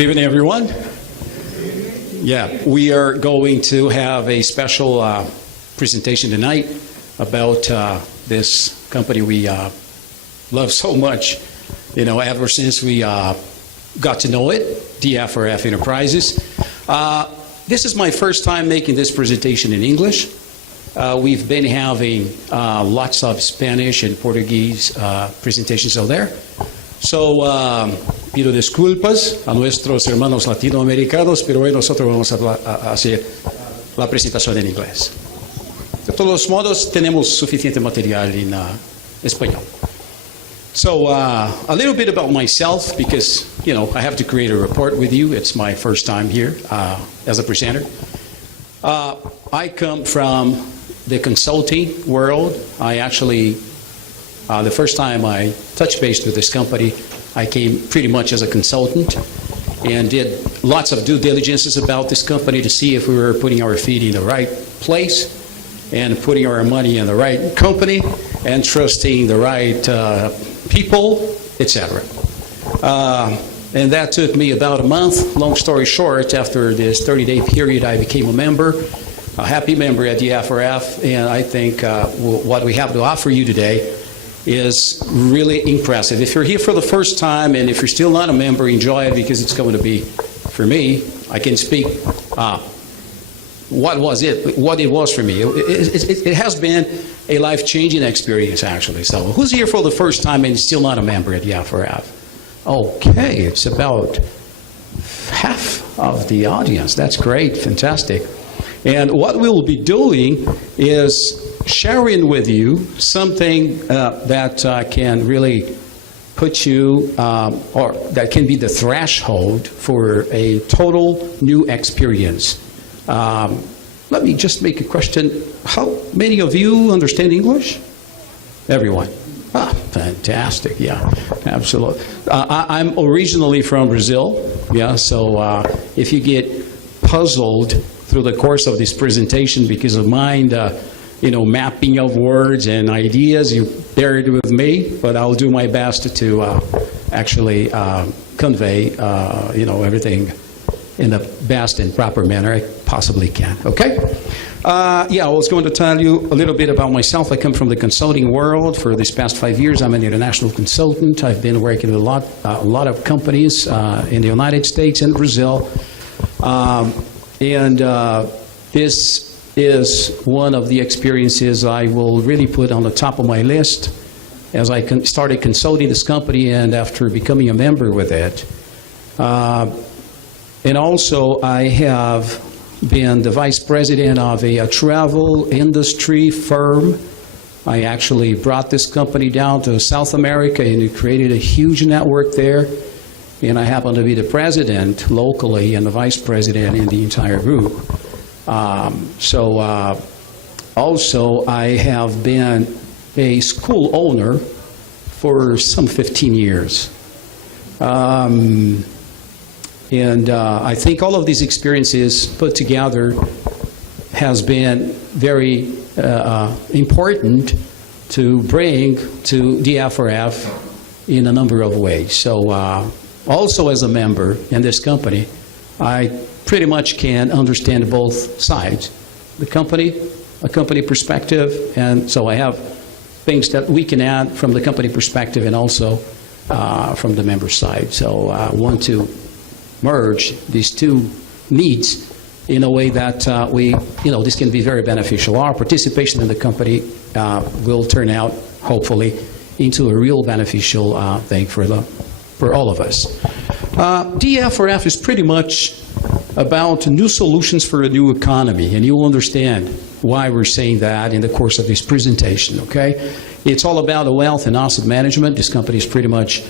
Good evening, everyone. Yeah, we are going to have a special presentation tonight about this company we love so much, you know, ever since we got to know it, DFRF Enterprises. This is my first time making this presentation in English. We've been having lots of Spanish and Portuguese presentations out there. So, pido disculpas a nuestros hermanos latinoamericanos, pero hoy nosotros vamos a hacer la presentación en inglés. De todos modos, tenemos suficiente material en español. So, a little bit about myself, because, you know, I have to create a report with you. It's my first time here as a presenter. I come from the consulting world. I actually, the first time I touched base with this company, I came pretty much as a consultant and did lots of due diligences about this company to see if we were putting our feet in the right place and putting our money in the right company and trusting the right people, etc. And that took me about a month. Long story short, after this 30-day period, I became a member, a happy member at DFRF, and I think what we have to offer you today is really impressive. If you're here for the first time and if you're still not a member, enjoy it, because it's going to be, for me, I can speak what it was for me. It has been a life-changing experience, actually. So who's here for the first time and still not a member at DFRF? Okay, it's about half of the audience. That's great, fantastic. And what we'll be doing is sharing with you something that can really put you, or that can be the threshold for a total new experience. Let me just make a question. How many of you understand English? Everyone. Ah, fantastic. Yeah, absolutely. I'm originally from Brazil. Yeah, so if you get puzzled through the course of this presentation because of mind, you know, mapping of words and ideas, you bear it with me, but I'll do my best to actually convey, you know, everything in the best and proper manner I possibly can. Okay? Yeah, I was going to tell you a little bit about myself. I come from the consulting world. For these past 5 years, I'm an international consultant. I've been working with a lot of companies in the United States and Brazil. This is one of the experiences I will really put on the top of my list as I started consulting this company and after becoming a member with it. And also, I have been the vice president of a travel industry firm. I actually brought this company down to South America and created a huge network there. And I happen to be the president locally and the vice president in the entire group. Also, I have been a school owner for some 15 years. I think all of these experiences put together has been very important to bring to DFRF in a number of ways. So also as a member in this company, I pretty much can understand both sides, a company perspective, and so I have things that we can add from the company perspective and also from the member side. So I want to merge these two needs in a way that this can be very beneficial. Our participation in the company will turn out, hopefully, into a real beneficial thing for all of us. DFRF is pretty much about new solutions for a new economy, and you'll understand why we're saying that in the course of this presentation, okay? It's all about the wealth and asset management. This company is pretty much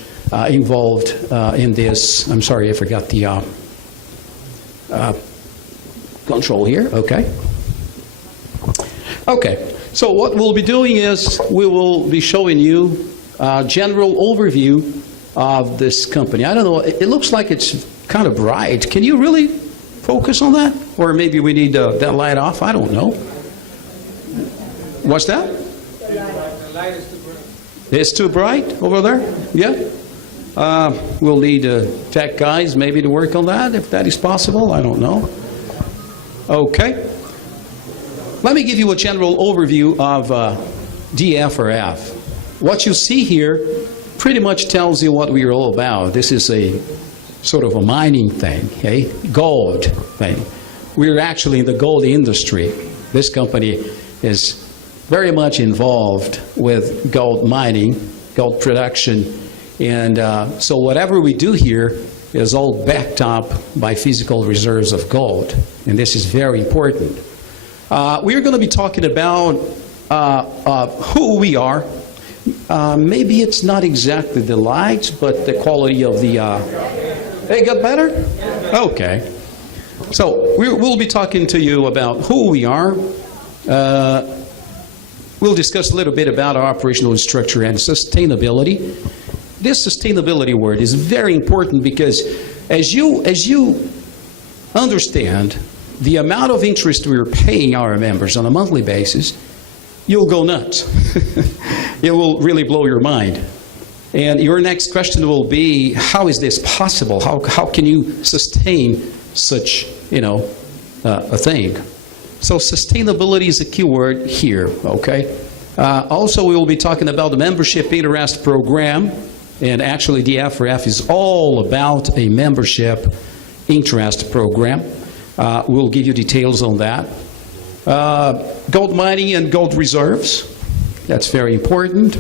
involved in this. I'm sorry, I forgot the control here, okay? Okay, so what we'll be doing is we will be showing you a general overview of this company. I don't know, it looks like it's kind of bright. Can you really focus on that? Or maybe we need that light off, I don't know. What's that? The light is too bright. It's too bright over there? Yeah? We'll need tech guys maybe to work on that, if that is possible. I don't know. Okay. Let me give you a general overview of DFRF. What you see here pretty much tells you what we're all about. This is a sort of a mining thing, okay? Gold thing. We're actually in the gold industry. This company is very much involved with gold mining, gold production, and so whatever we do here is all backed up by physical reserves of gold, and this is very important. We're going to be talking about who we are. Maybe it's not exactly the lights, but the quality of the... It got better? Okay. So we'll be talking to you about who we are. We'll discuss a little bit about our operational structure and sustainability. This sustainability word is very important because as you understand the amount of interest we're paying our members on a monthly basis, you'll go nuts. It will really blow your mind. And your next question will be, how is this possible? How can you sustain such, a thing? So sustainability is a key word here, okay? Also, we will be talking about the membership interest program. And actually, DFRF is all about a membership interest program. We'll give you details on that. Gold mining and gold reserves. That's very important.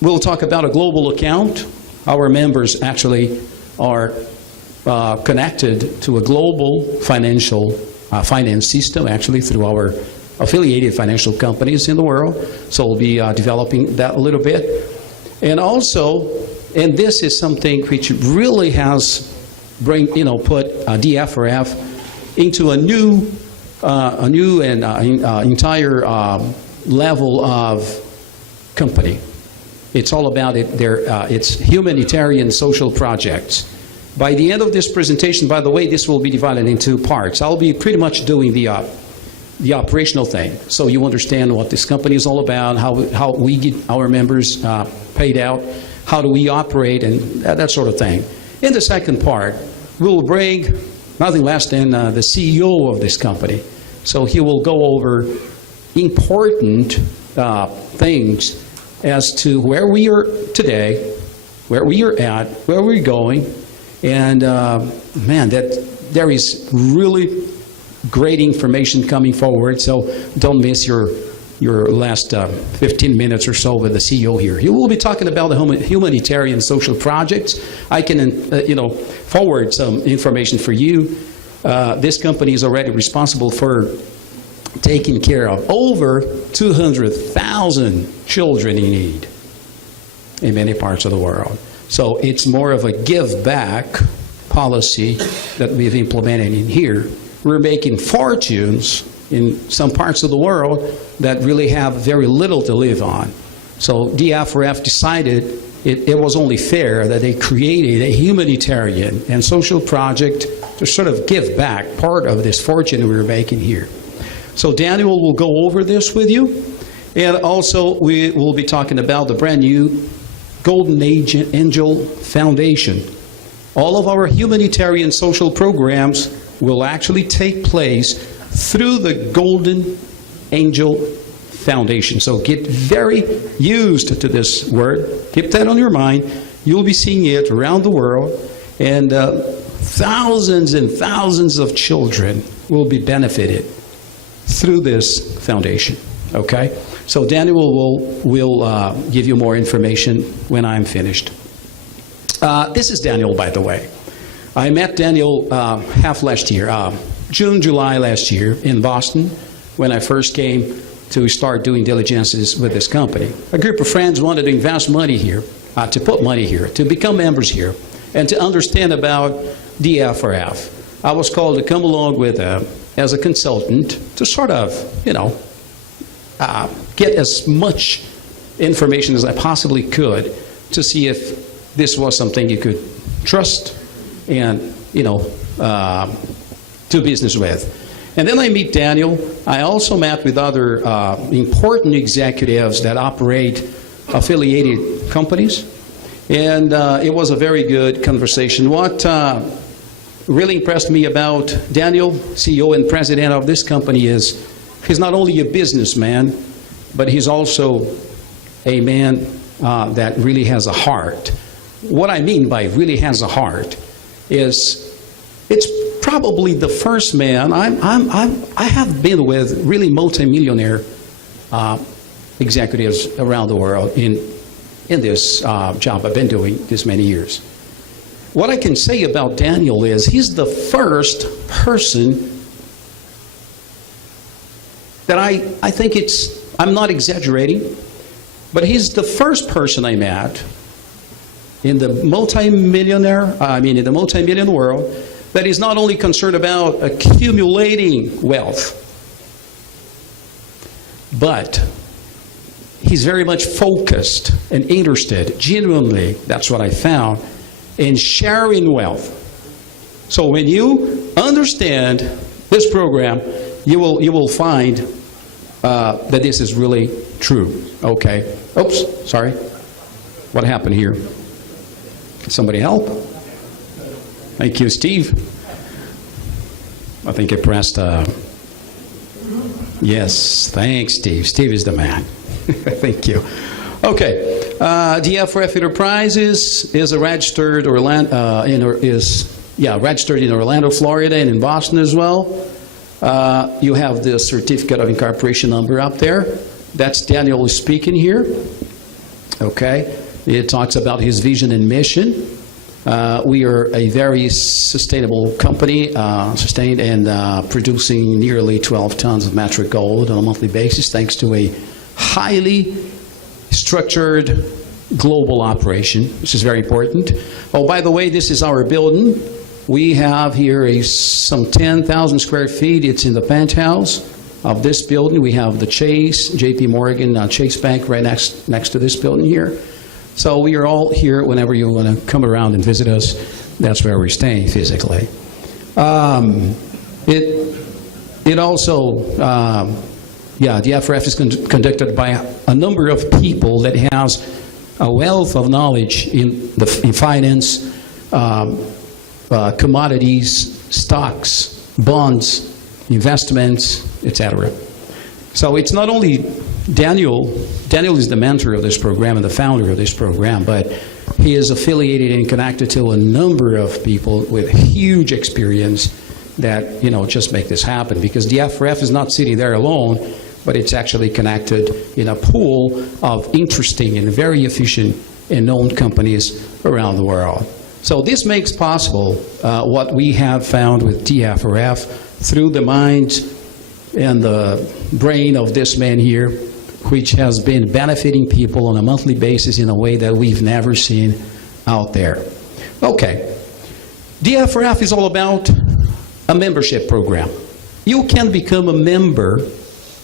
We'll talk about a global account. Our members actually are connected to a global finance system, actually through our affiliated financial companies in the world. So we'll be developing that a little bit. And also, and this is something which really has put DFRF into a new and entire level of company. It's all about it's humanitarian social projects. By the end of this presentation, by the way, this will be divided into parts. I'll be pretty much doing the operational thing, so you understand what this company is all about, how we get our members paid out, how do we operate, and that sort of thing. In the second part, we'll bring nothing less than the CEO of this company. So he will go over important things as to where we are today, where we are at, where we're going, and there is really great information coming forward, so don't miss your last 15 minutes or so with the CEO here. He will be talking about the humanitarian social projects. I can, forward some information for you. This company is already responsible for taking care of over 200,000 children in need in many parts of the world. So it's more of a give-back policy that we've implemented in here. We're making fortunes in some parts of the world that really have very little to live on. So DFRF decided it was only fair that they created a humanitarian and social project to sort of give back part of this fortune we were making here. So Daniel will go over this with you. And also we will be talking about the brand new Golden Angel Foundation. All of our humanitarian social programs will actually take place through the Golden Angel Foundation. So get very used to this word. Keep that on your mind. You'll be seeing it around the world. And thousands and thousands of children will be benefited through this foundation. Okay? So Daniel will give you more information when I'm finished. This is Daniel, by the way. I met Daniel half last year, June, July last year in Boston, when I first came to start doing diligences with this company. A group of friends wanted to invest money here, to put money here, to become members here, and to understand about DFRF. I was called to come along with as a consultant to sort of, get as much information as I possibly could to see if this was something you could trust and, do business with. And then I meet Daniel. I also met with other important executives that operate affiliated companies. And it was a very good conversation. What really impressed me about Daniel, CEO and president of this company, is he's not only a businessman, but he's also a man that really has a heart. What I mean by really has a heart is it's probably the first man I have been with really multimillionaire executives around the world in this job I've been doing this many years. What I can say about Daniel is he's the first person that I think I'm not exaggerating, but he's the first person I met in the multi-million world that is not only concerned about accumulating wealth, but he's very much focused and interested, genuinely, that's what I found, in sharing wealth. So when you understand this program, you will find that this is really true. Okay. Oops, sorry. What happened here? Can somebody help? Thank you, Steve. I think I pressed... Yes, thanks, Steve. Steve is the man. Thank you. Okay. DFRF Enterprises is a registered registered in Orlando, Florida, and in Boston as well. You have the certificate of incorporation number up there. That's Daniel speaking here. Okay. It talks about his vision and mission. We are a very sustainable company, sustained and producing nearly 12 tons of metric gold on a monthly basis, thanks to a highly structured global operation, which is very important. Oh, by the way, this is our building. We have here some 10,000 square feet. It's in the penthouse of this building. We have the Chase, JP Morgan, Chase Bank right next to this building here. So we are all here whenever you want to come around and visit us. That's where we're staying physically. It also, the FRF is conducted by a number of people that has a wealth of knowledge in finance, commodities, stocks, bonds, investments, etc. So it's not only Daniel is the mentor of this program and the founder of this program, but he is affiliated and connected to a number of people with huge experience that, just make this happen, because the FRF is not sitting there alone, but it's actually connected in a pool of interesting and very efficient and known companies around the world. So this makes possible what we have found with DFRF through the mind and the brain of this man here, which has been benefiting people on a monthly basis in a way that we've never seen out there. Okay. DFRF is all about a membership program. You can become a member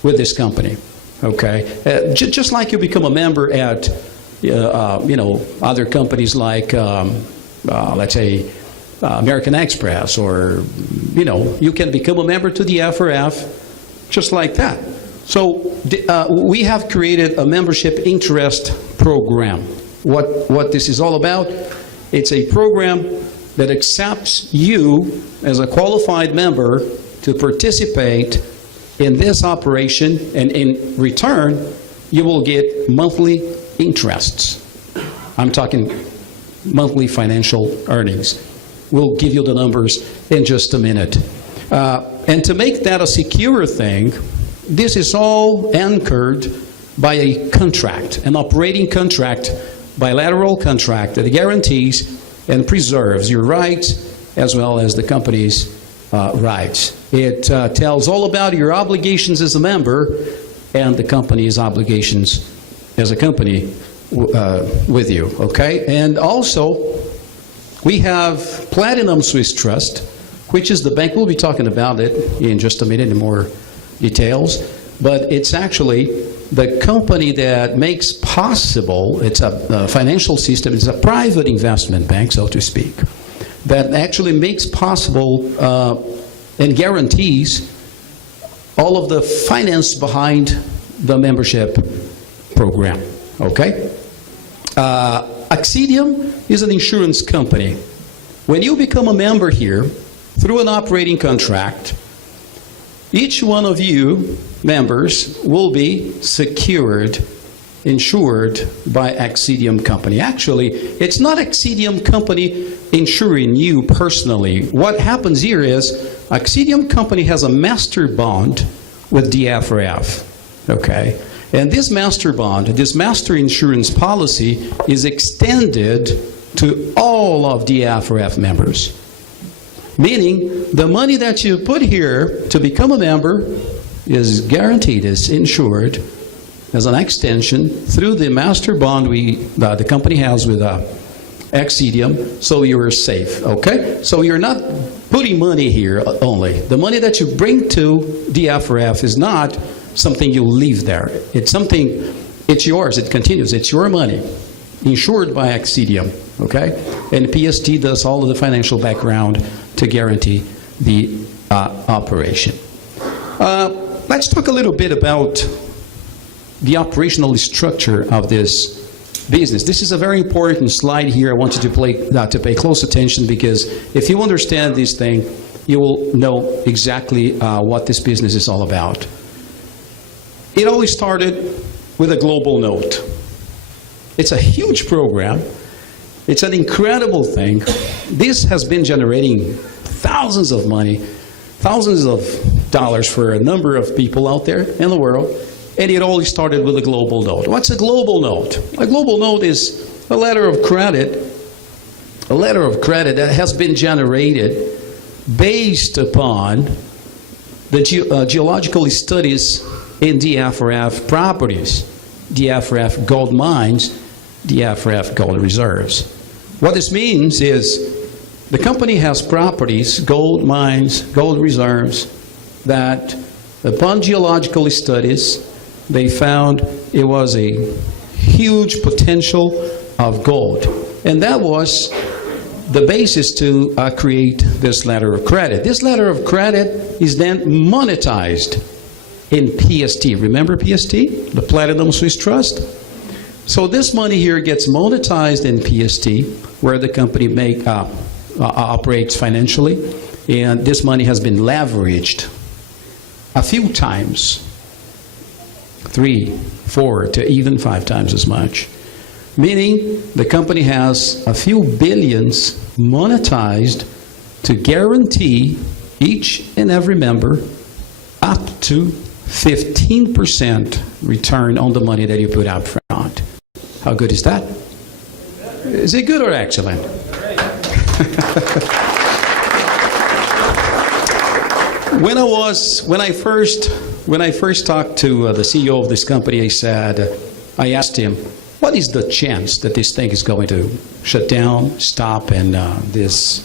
with this company, okay? Just like you become a member at, other companies like, let's say, American Express, or, you can become a member to the FRF just like that. So we have created a membership interest program. What this is all about, it's a program that accepts you as a qualified member to participate in this operation, and in return, you will get monthly interests. I'm talking monthly financial earnings. We'll give you the numbers in just a minute. And to make that a secure thing, this is all anchored by a contract, an operating contract, bilateral contract that guarantees and preserves your rights as well as the company's rights. It tells all about your obligations as a member and the company's obligations as a company with you, okay? And also, we have Platinum Swiss Trust, which is the bank. We'll be talking about it in just a minute in more details, but it's actually the company that makes possible, it's a financial system, it's a private investment bank, so to speak, that actually makes possible and guarantees all of the finance behind the membership program, okay? I Accedium is an insurance company. When you become a member here, through an operating contract, each one of you members will be secured, insured by Accedium Company. Actually, it's not Accedium Company insuring you personally. What happens here is Accedium Company has a master bond with DFRF, okay? And this master bond, this master insurance policy is extended to all of DFRF members. Meaning, the money that you put here to become a member is guaranteed, is insured as an extension through the master bond the company has with Accedium, so you're safe, okay? So you're not putting money here only. The money that you bring to DFRF is not something you leave there. It's something, it's yours, it continues, it's your money, insured by Accedium, okay? And PST does all of the financial background to guarantee the operation. Let's talk a little bit about the operational structure of this business. This is a very important slide here. I want you to pay close attention, because if you understand this thing, you will know exactly what this business is all about. It always started with a global note. It's a huge program. It's an incredible thing. This has been generating thousands of money, thousands of dollars for a number of people out there in the world. And it always started with a global note. What's a global note? A global note is a letter of credit that has been generated based upon the geological studies in DFRF properties, DFRF gold mines, DFRF gold reserves. What this means is the company has properties, gold mines, gold reserves, that upon geological studies, they found it was a huge potential of gold. And that was the basis to create this letter of credit. This letter of credit is then monetized in PST. Remember PST? The Platinum Swiss Trust? So this money here gets monetized in PST, where the company operates financially. And this money has been leveraged a few times. 3, 4, to even 5 times as much. Meaning the company has a few billions monetized to guarantee each and every member up to 15% return on the money that you put up front. How good is that? Is it good or excellent? When I first talked to the CEO of this company, I asked him, what is the chance that this thing is going to shut down, stop, and this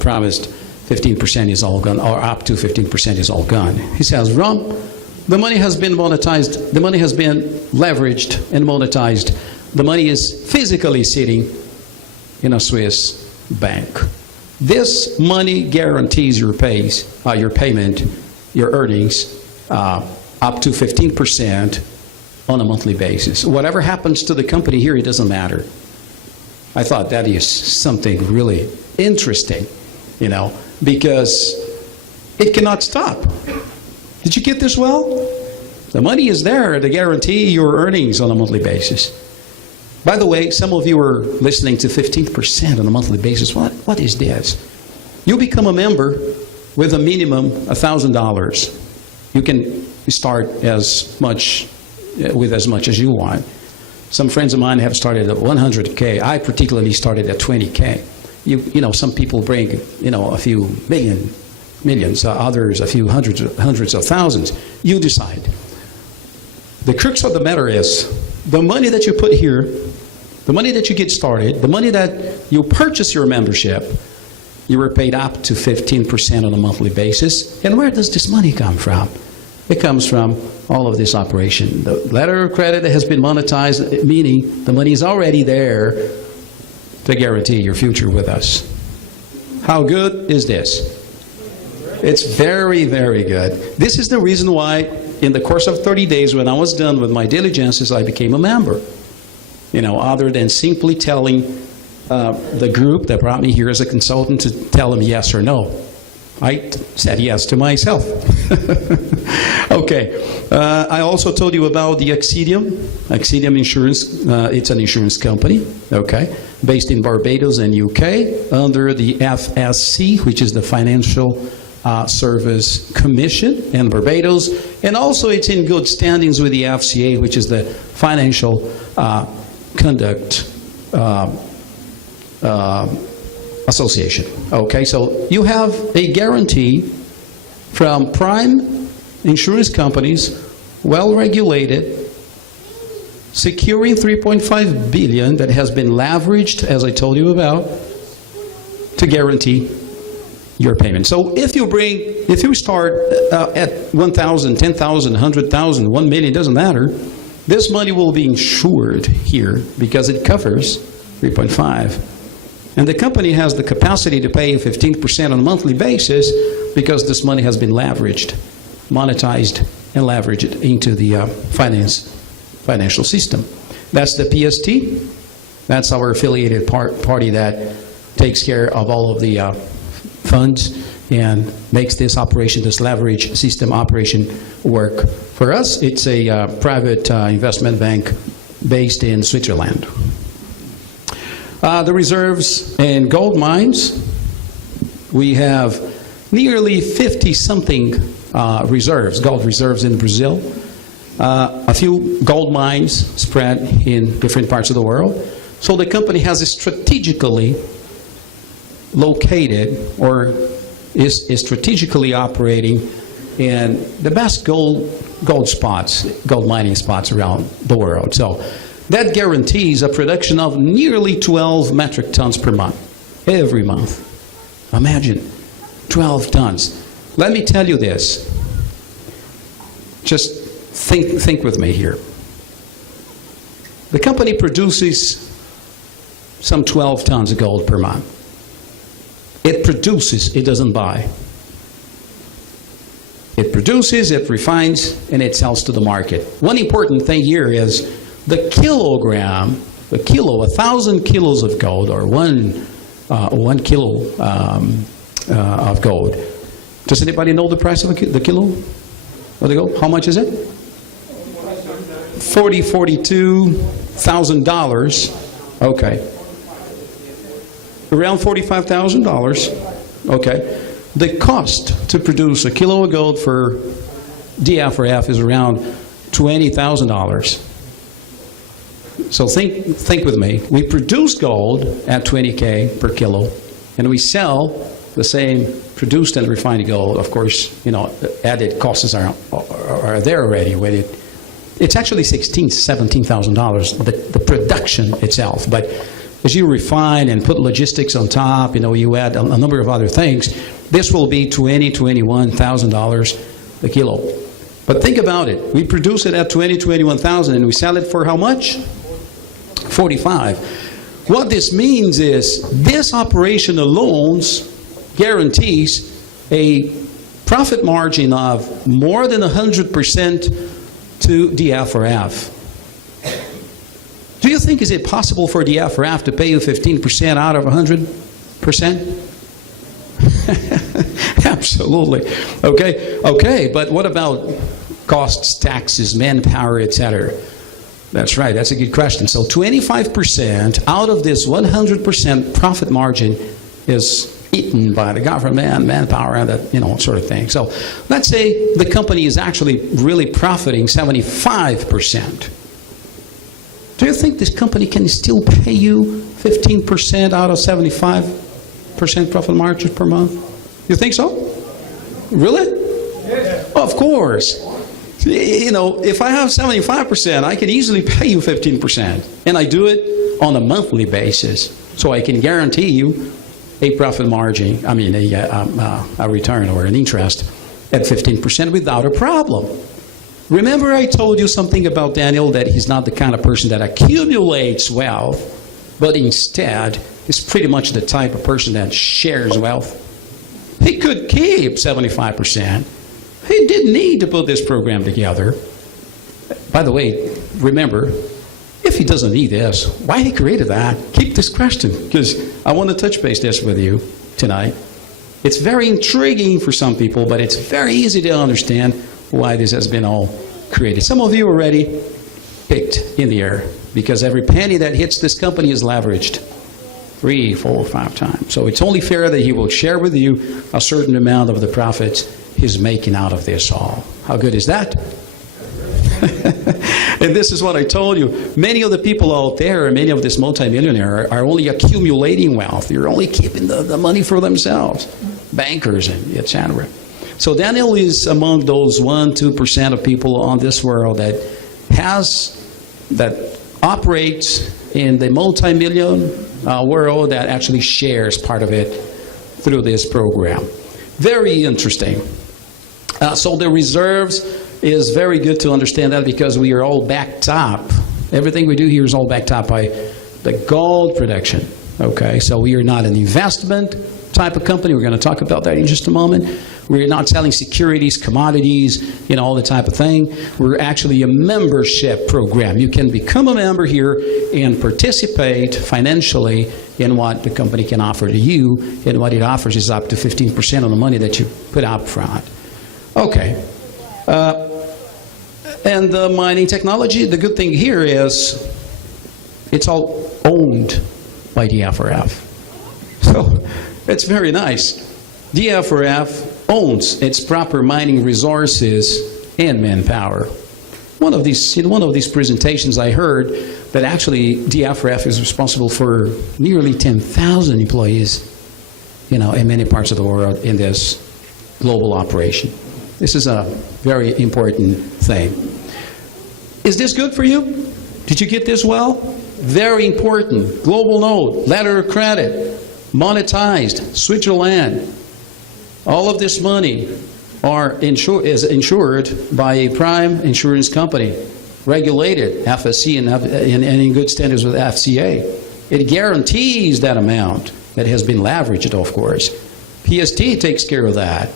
promised 15% is all gone, or up to 15% is all gone? He says, Ron, the money has been monetized, the money has been leveraged and monetized. The money is physically sitting in a Swiss bank. This money guarantees your payment, your earnings, up to 15% on a monthly basis. Whatever happens to the company here, it doesn't matter. I thought that is something really interesting, because it cannot stop. Did you get this well? The money is there to guarantee your earnings on a monthly basis. By the way, some of you are listening to 15% on a monthly basis. What is this? You become a member with a minimum $1,000. You can start with as much as you want. Some friends of mine have started at 100K. I particularly started at 20K. Some people bring, a few millions, others a few hundreds of thousands. You decide. The crux of the matter is, the money that you put here, the money that you get started, the money that you purchase your membership, you were paid up to 15% on a monthly basis. And where does this money come from? It comes from all of this operation. The letter of credit has been monetized, meaning the money is already there to guarantee your future with us. How good is this? It's very, very good. This is the reason why in the course of 30 days, when I was done with my diligences, I became a member. other than simply telling the group that brought me here as a consultant to tell them yes or no. I said yes to myself. Okay. I also told you about the Accidium. Accidium Insurance, it's an insurance company, okay, based in Barbados and UK, under the FSC, which is the Financial Service Commission in Barbados, and also it's in good standings with the FCA, which is the Financial Conduct Association. Okay, so you have a guarantee from prime insurance companies, well-regulated, securing $3.5 billion that has been leveraged, as I told you about, to guarantee your payment. So if you start at 1,000, 10,000, 100,000, 1 million, doesn't matter, this money will be insured here because it covers 3.5. And the company has the capacity to pay 15% on a monthly basis because this money has been leveraged, monetized, and leveraged into the financial system. That's the PST. That's our affiliated party that takes care of all of the funds and makes this operation, this leverage system operation work. For us, it's a private investment bank based in Switzerland. The reserves in gold mines, we have nearly 50-something reserves, gold reserves in Brazil. A few gold mines spread in different parts of the world. So the company has strategically located or is strategically operating in the best gold spots, gold mining spots around the world. So that guarantees a production of nearly 12 metric tons per month, every month. Imagine, 12 tons. Let me tell you this. Just think with me here. The company produces some 12 tons of gold per month. It produces, it doesn't buy. It produces, it refines, and it sells to the market. One important thing here is the kilogram, 1,000 kilos of gold, or 1 kilo of gold. Does anybody know the price of the kilo of the gold? How much is it? $42,000. Okay. Around $45,000. Okay. The cost to produce a kilo of gold for DFRF is around $20,000. So think with me. We produce gold at 20K per kilo, and we sell the same produced and refined gold. Of course, added costs are there already with it. It's actually $17,000, the production itself. But as you refine and put logistics on top, you add a number of other things, this will be $21,000 a kilo. But think about it. We produce it at $21,000 and we sell it for how much? $45,000. What this means is this operation alone guarantees a profit margin of more than 100% to DFRF. Do you think is it possible for DFRF to pay you 15% out of 100%? Absolutely. Okay, but what about costs, taxes, manpower, etc.? That's right, that's a good question. So 25% out of this 100% profit margin is eaten by the government, manpower, and that sort of thing. So let's say the company is actually really profiting 75%. Do you think this company can still pay you 15% out of 75% profit margin per month? You think so? Really? Yes. Of course. If I have 75%, I can easily pay you 15%. And I do it on a monthly basis. So I can guarantee you a profit margin, a return or an interest at 15% without a problem. Remember I told you something about Daniel, that he's not the kind of person that accumulates wealth, but instead is pretty much the type of person that shares wealth. He could keep 75%. He didn't need to put this program together. By the way, remember, if he doesn't need this, why he created that? Keep this question, because I want to touch base this with you tonight. It's very intriguing for some people, but it's very easy to understand why this has been all created. Some of you already picked in the air, because every penny that hits this company is leveraged 3, 4, 5 times. So it's only fair that he will share with you a certain amount of the profits he's making out of this all. How good is that? And this is what I told you. Many of the people out there, many of this multimillionaires are only accumulating wealth. They're only keeping the money for themselves. Bankers and etc. So Daniel is among those 1-2% of people on this world that operates in the multi-million world that actually shares part of it through this program. Very interesting. So the reserves is very good to understand that, because we are all backed up. Everything we do here is all backed up by the gold production. Okay, so we are not an investment type of company. We're going to talk about that in just a moment. We're not selling securities, commodities, all the type of thing. We're actually a membership program. You can become a member here and participate financially in what the company can offer to you, and what it offers is up to 15% on the money that you put up front. Okay. And the mining technology, the good thing here is it's all owned by DFRF. So it's very nice. DFRF owns its proper mining resources and manpower. In one of these presentations I heard that actually DFRF is responsible for nearly 10,000 employees, in many parts of the world in this global operation. This is a very important thing. Is this good for you? Did you get this well? Very important. Global node, letter of credit, monetized, Switzerland. All of this money is insured by a prime insurance company, regulated, FSC, and in good standards with FCA. It guarantees that amount that has been leveraged, of course. PST takes care of that.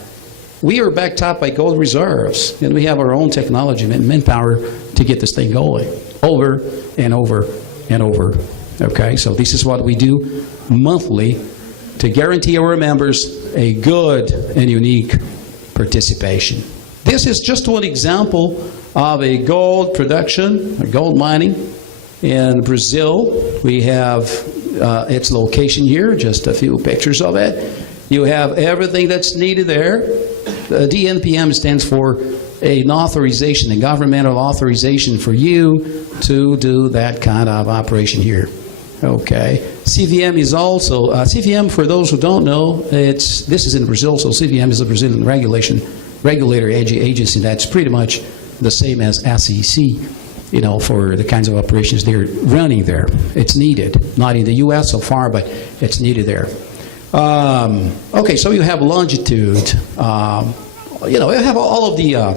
We are backed up by gold reserves, and we have our own technology and manpower to get this thing going over and over and over. Okay, so this is what we do monthly to guarantee our members a good and unique participation. This is just one example of a gold production, a gold mining in Brazil. We have its location here, just a few pictures of it. You have everything that's needed there. The DNPM stands for an authorization, a governmental authorization for you to do that kind of operation here. Okay. CVM is also, CVM, for those who don't know, this is in Brazil, so CVM is a Brazilian regulator agency that's pretty much the same as SEC, for the kinds of operations they're running there. It's needed. Not in the U.S. so far, but it's needed there. Okay, so you have longitude. You have all of the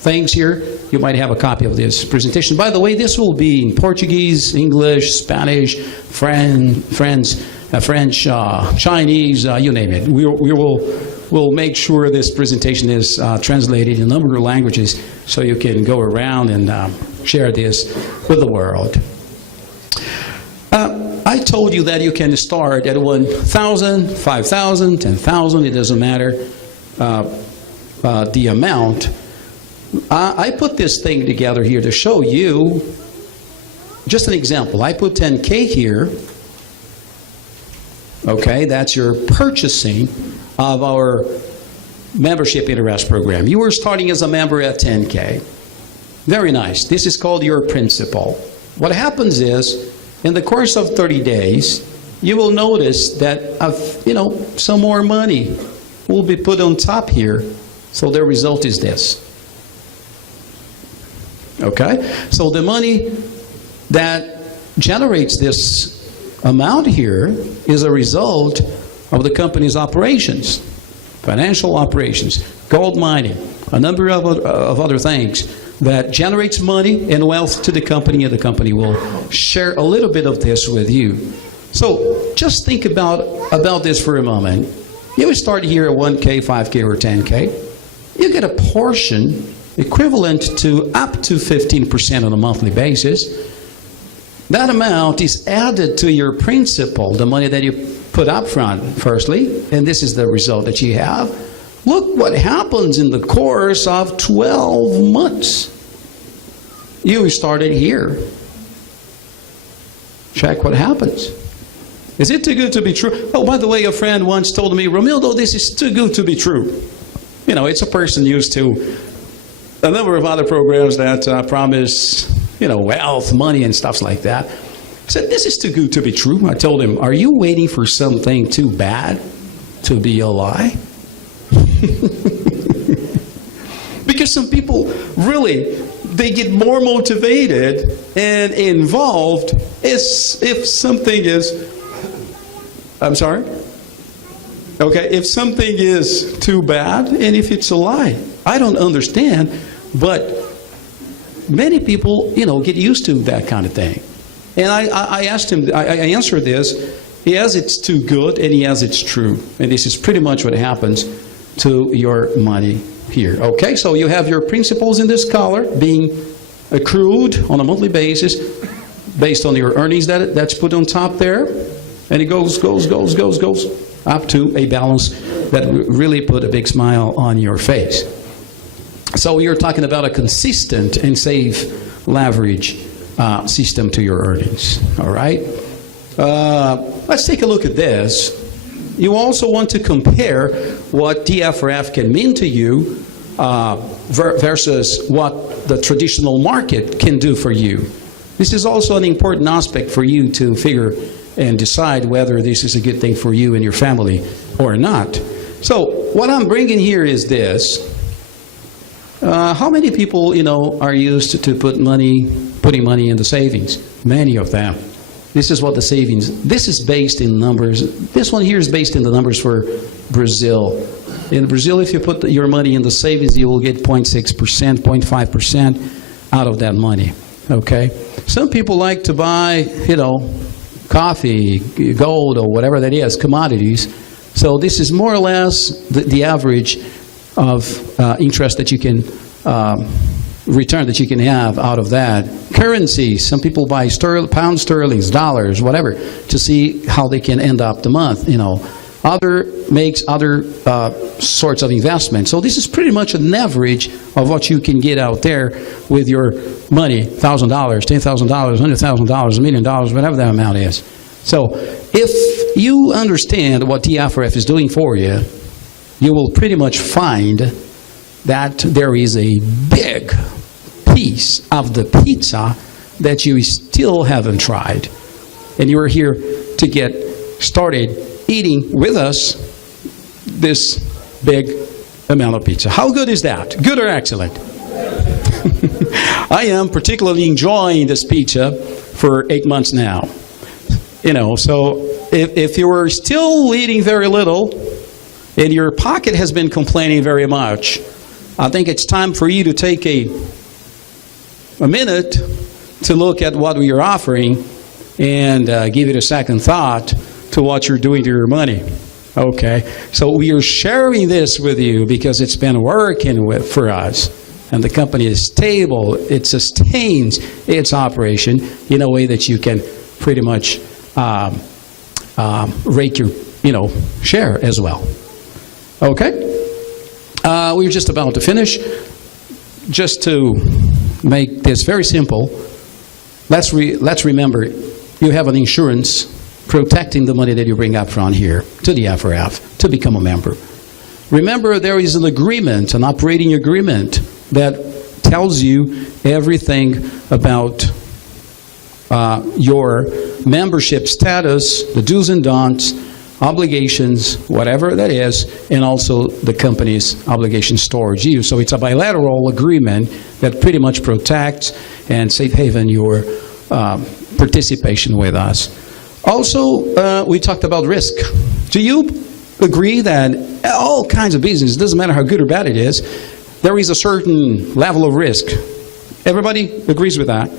things here. You might have a copy of this presentation. By the way, this will be in Portuguese, English, Spanish, French, Chinese, you name it. We'll make sure this presentation is translated in a number of languages so you can go around and share this with the world. I told you that you can start at 1,000, 5,000, 10,000, it doesn't matter the amount. I put this thing together here to show you just an example. I put 10K here. Okay, that's your purchasing of our membership interest program. You were starting as a member at 10K. Very nice. This is called your principal. What happens is, in the course of 30 days, you will notice that some more money will be put on top here. So the result is this. Okay? So the money that generates this amount here is a result of the company's operations, financial operations, gold mining, a number of other things that generates money and wealth to the company, and the company will share a little bit of this with you. So just think about this for a moment. You would start here at 1K, 5K, or 10K. You get a portion equivalent to up to 15% on a monthly basis that amount is added to your principal, the money that you put up front, firstly, and this is the result that you have. Look what happens in the course of 12 months. You started here. Check what happens. Is it too good to be true? Oh, by the way, a friend once told me, Romildo, this is too good to be true. You know, it's a person used to a number of other programs that promise, wealth, money, and stuff like that. I said, this is too good to be true. I told him, are you waiting for something too bad to be a lie? Because some people really, they get more motivated and involved if something is, I'm sorry? Okay, if something is too bad and if it's a lie. I don't understand, but many people, get used to that kind of thing. And I asked him, I answered this, yes, it's too good, and yes, it's true. And this is pretty much what happens to your money here. Okay, so you have your principals in this color being accrued on a monthly basis based on your earnings that's put on top there. And it goes up to a balance that really put a big smile on your face. So you're talking about a consistent and safe leverage system to your earnings. All right? Let's take a look at this. You also want to compare what DFRF can mean to you versus what the traditional market can do for you. This is also an important aspect for you to figure and decide whether this is a good thing for you and your family or not. So what I'm bringing here is this. How many people, are used to putting money in the savings? Many of them. This is what the savings, this is based in numbers. This one here is based in the numbers for Brazil. In Brazil, if you put your money in the savings, you will get 0.6%, 0.5% out of that money. Okay? Some people like to buy, coffee, gold, or whatever that is, commodities. So this is more or less the average of interest that you can return that you can have out of that. Currency, some people buy pounds sterling, dollars, whatever, to see how they can end up the month. Other makes other sorts of investments. So this is pretty much an average of what you can get out there with your money, $1,000, $10,000, $100,000, $1 million, whatever that amount is. So if you understand what DFRF is doing for you, you will pretty much find that there is a big piece of the pizza that you still haven't tried. And you are here to get started eating with us this big amount of pizza. How good is that? Good or excellent? I am particularly enjoying this pizza for 8 months now. So if you are still eating very little and your pocket has been complaining very much, I think it's time for you to take a minute to look at what we are offering and give it a second thought to what you're doing to your money. Okay, so we are sharing this with you because it's been working for us, and the company is stable. It sustains its operation in a way that you can pretty much rate your share as well. Okay, we're just about to finish. Just to make this very simple, let's remember you have an insurance protecting the money that you bring up front here to the DFRF to become a member. Remember, there is an agreement, an operating agreement that tells you everything about your membership status, the do's and don'ts, obligations, whatever that is, and also the company's obligations towards you. So it's a bilateral agreement that pretty much protects and safe haven your participation with us. Also, we talked about risk. Do you agree that all kinds of business, doesn't matter how good or bad it is, there is a certain level of risk? Everybody agrees with that?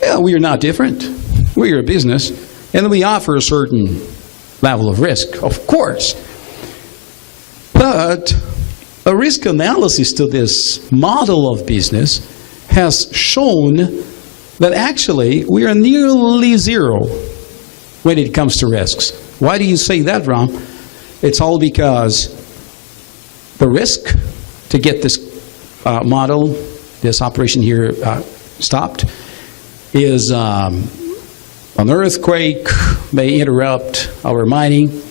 Yeah, we are not different. We are a business, and we offer a certain level of risk, of course. But a risk analysis to this model of business has shown that actually we are nearly zero when it comes to risks. Why do you say that, Ron? It's all because the risk to get this model, this operation here stopped, is an earthquake may interrupt our mining.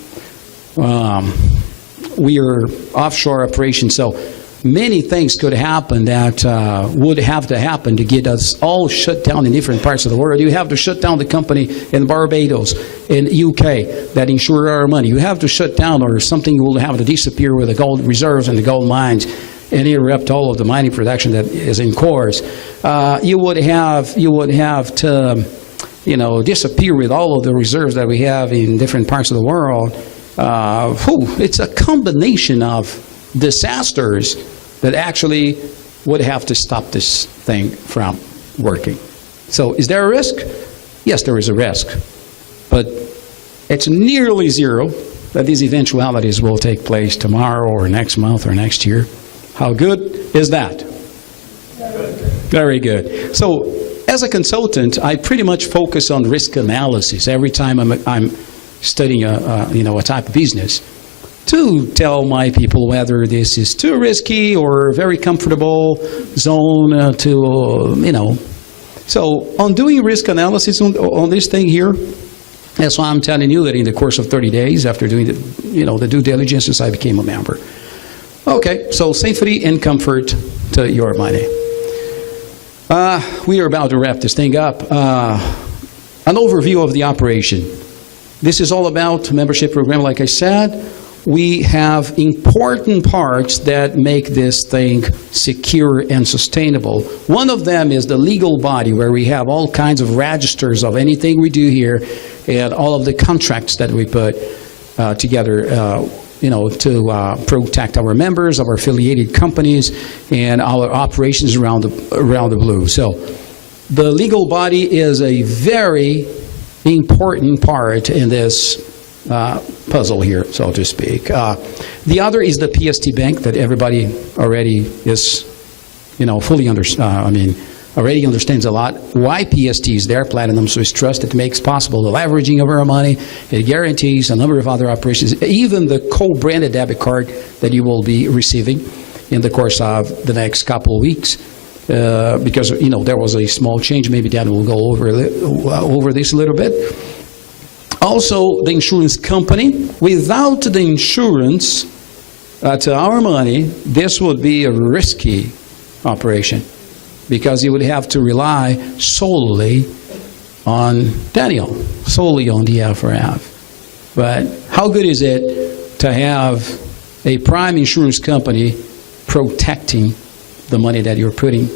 We are offshore operation, so many things could happen that would have to happen to get us all shut down in different parts of the world. You have to shut down the company in Barbados, in UK, that insure our money. You have to shut down, or something will have to disappear with the gold reserves and the gold mines and interrupt all of the mining production that is in course. You would have to, disappear with all of the reserves that we have in different parts of the world. It's a combination of disasters that actually would have to stop this thing from working. So is there a risk? Yes, there is a risk. But it's nearly zero that these eventualities will take place tomorrow or next month or next year. How good is that? Very good. So as a consultant, I pretty much focus on risk analysis every time I'm studying a type of business, to tell my people whether this is too risky or very comfortable zone So on doing risk analysis on this thing here, that's why I'm telling you that in the course of 30 days after doing the due diligence, I became a member. Okay, so safety and comfort to your money. We are about to wrap this thing up. An overview of the operation. This is all about membership program, like I said. We have important parts that make this thing secure and sustainable. One of them is the legal body, where we have all kinds of registers of anything we do here and all of the contracts that we put together to protect our members, our affiliated companies, and our operations around the blue. So the legal body is a very important part in this puzzle here, so to speak. The other is the PST bank that everybody already is, fully already understands a lot why PST is there, Platinum Swiss Trust. It makes possible the leveraging of our money. It guarantees a number of other operations, even the co-branded debit card that you will be receiving in the course of the next couple of weeks. Because, there was a small change. Maybe Dan will go over this a little bit. Also, the insurance company. Without the insurance to our money, this would be a risky operation, because you would have to rely solely on Daniel, solely on DFRF. But how good is it to have a prime insurance company protecting the money that you're putting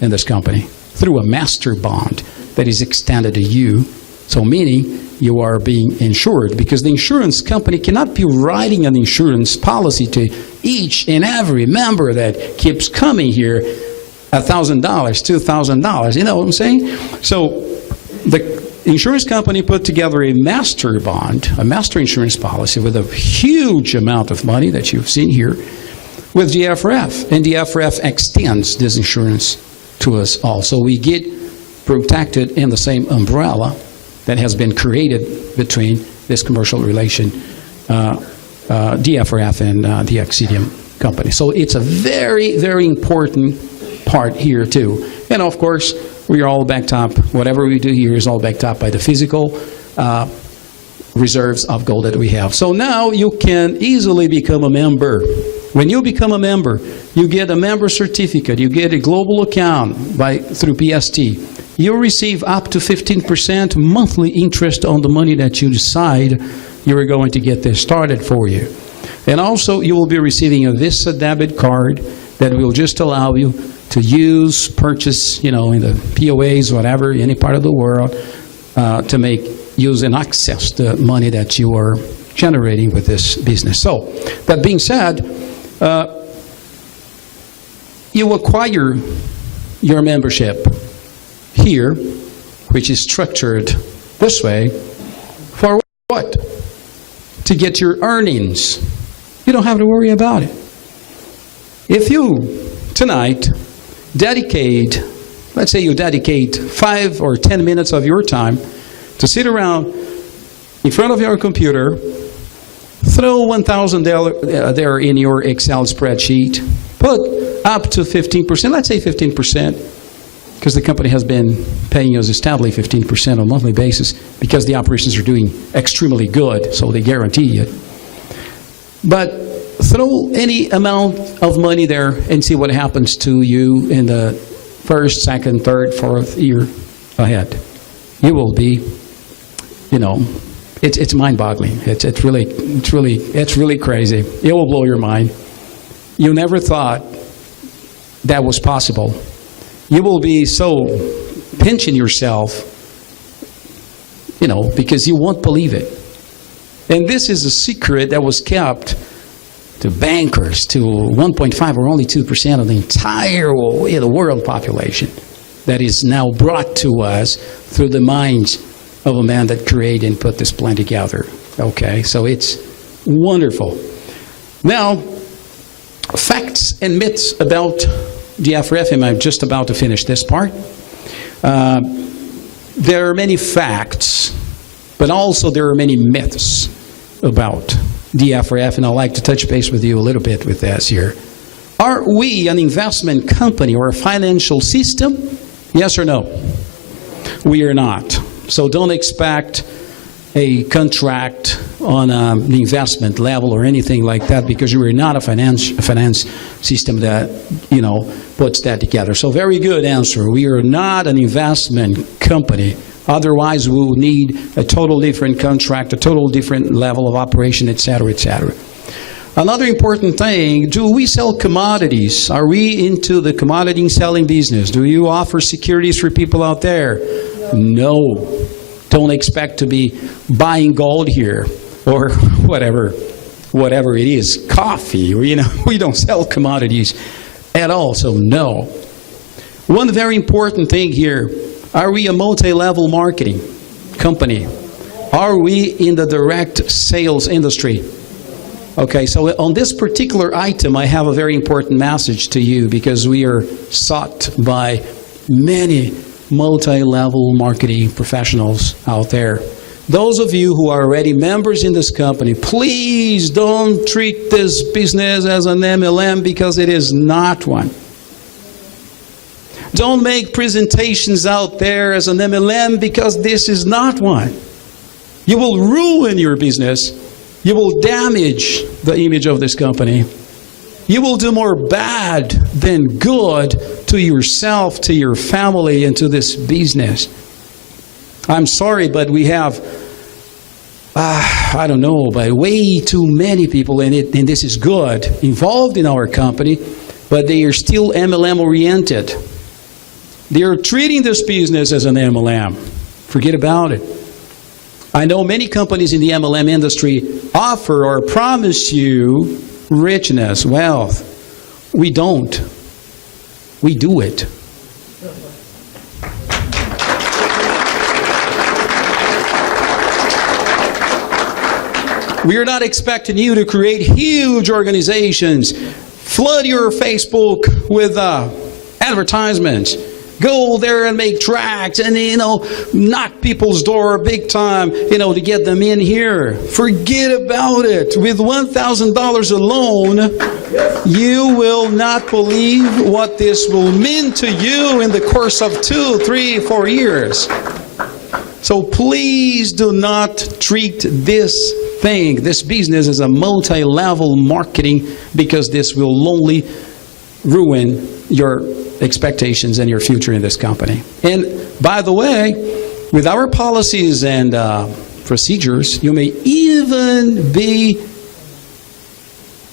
in this company through a master bond that is extended to you? So meaning you are being insured, because the insurance company cannot be writing an insurance policy to each and every member that keeps coming here, $1,000, $2,000, you know what I'm saying? So the insurance company put together a master bond, a master insurance policy with a huge amount of money that you've seen here with DFRF, and DFRF extends this insurance to us all. So we get protected in the same umbrella that has been created between this commercial relation, DFRF and the Exidium company. So it's a very, very important part here too. And of course, we are all backed up. Whatever we do here is all backed up by the physical reserves of gold that we have. So now you can easily become a member. When you become a member, you get a member certificate, you get a global account through PST. You'll receive up to 15% monthly interest on the money that you decide you are going to get this started for you. And also, you will be receiving a Visa debit card that will just allow you to use, purchase, in the POAs, whatever, any part of the world, to make use and access the money that you are generating with this business. So, that being said, you acquire your membership here, which is structured this way, for what? To get your earnings. You don't have to worry about it. If you, tonight, dedicate let's say you dedicate 5 or 10 minutes of your time to sit around in front of your computer, throw $1,000 there in your Excel spreadsheet, put up to 15%, let's say 15%, because the company has been paying us stably 15% on a monthly basis because the operations are doing extremely good, so they guarantee it. But throw any amount of money there and see what happens to you in the first, second, third, fourth year ahead. You will be, it's mind-boggling. It's really crazy. It will blow your mind. You never thought that was possible. You will be so pinching yourself, because you won't believe it. And this is a secret that was kept to bankers, to 1.5 or only 2% of the entire world population that is now brought to us through the minds of a man that created and put this plan together. Okay, so it's wonderful. Now, facts and myths about DFRF, and I'm just about to finish this part. There are many facts, but also there are many myths about DFRF, and I'd like to touch base with you a little bit with this here. Are we an investment company or a financial system? Yes or no? We are not. So don't expect a contract on an investment level or anything like that, because you are not a finance system that, puts that together. So very good answer. We are not an investment company. Otherwise, we would need a total different contract, a total different level of operation, etc., etc. Another important thing, do we sell commodities? Are we into the commodity selling business? Do you offer securities for people out there? No. Don't expect to be buying gold here or whatever it is, coffee, or, we don't sell commodities at all, so no. One very important thing here, are we a multi-level marketing company? Are we in the direct sales industry? Okay, so on this particular item, I have a very important message to you, because we are sought by many multi-level marketing professionals out there. Those of you who are already members in this company, please don't treat this business as an MLM, because it is not one. Don't make presentations out there as an MLM, because this is not one. You will ruin your business. You will damage the image of this company. You will do more bad than good to yourself, to your family, and to this business. I'm sorry, but we have, I don't know, but way too many people, and this is good, involved in our company, but they are still MLM oriented. They are treating this business as an MLM. Forget about it. I know many companies in the MLM industry offer or promise you richness, wealth. We don't. We do it. We are not expecting you to create huge organizations, flood your Facebook with advertisements, go there and make tracts and, knock people's door big time, to get them in here. Forget about it. With $1,000 alone, you will not believe what this will mean to you in the course of 2, 3, 4 years. So please do not treat this business as a multi-level marketing, because this will only ruin your expectations and your future in this company. And by the way, with our policies and procedures, you may even be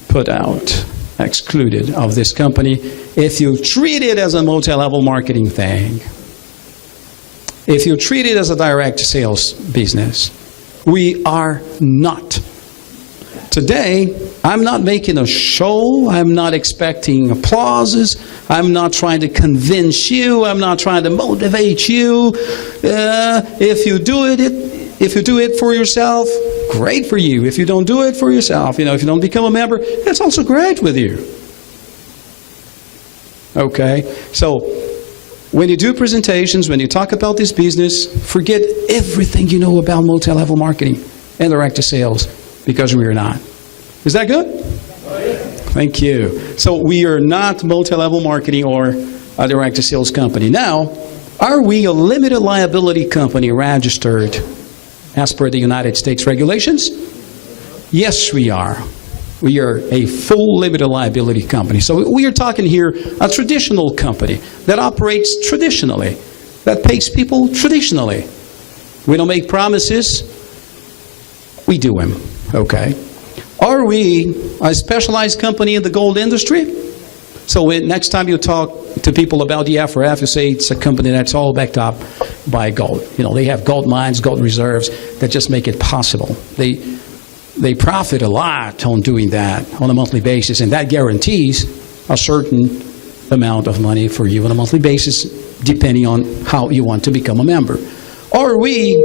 put out, excluded of this company, if you treat it as a multi-level marketing thing. If you treat it as a direct sales business. We are not. Today, I'm not making a show. I'm not expecting applauses. I'm not trying to convince you. I'm not trying to motivate you. If you do it for yourself, great for you. If you don't do it for yourself, if you don't become a member, that's also great with you. Okay? So, when you do presentations, when you talk about this business, forget everything you know about multi-level marketing and direct to sales, because we are not. Is that good? Thank you. So we are not multi-level marketing or a direct to sales company. Now, are we a limited liability company registered as per the United States regulations? Yes, we are. We are a full limited liability company. So we are talking here a traditional company that operates traditionally, that pays people traditionally. We don't make promises, we do them, okay? Are we a specialized company in the gold industry? So next time you talk to people about DFRF, you say it's a company that's all backed up by gold. You know, they have gold mines, gold reserves that just make it possible. They profit a lot on doing that on a monthly basis, and that guarantees a certain amount of money for you on a monthly basis, depending on how you want to become a member. Are we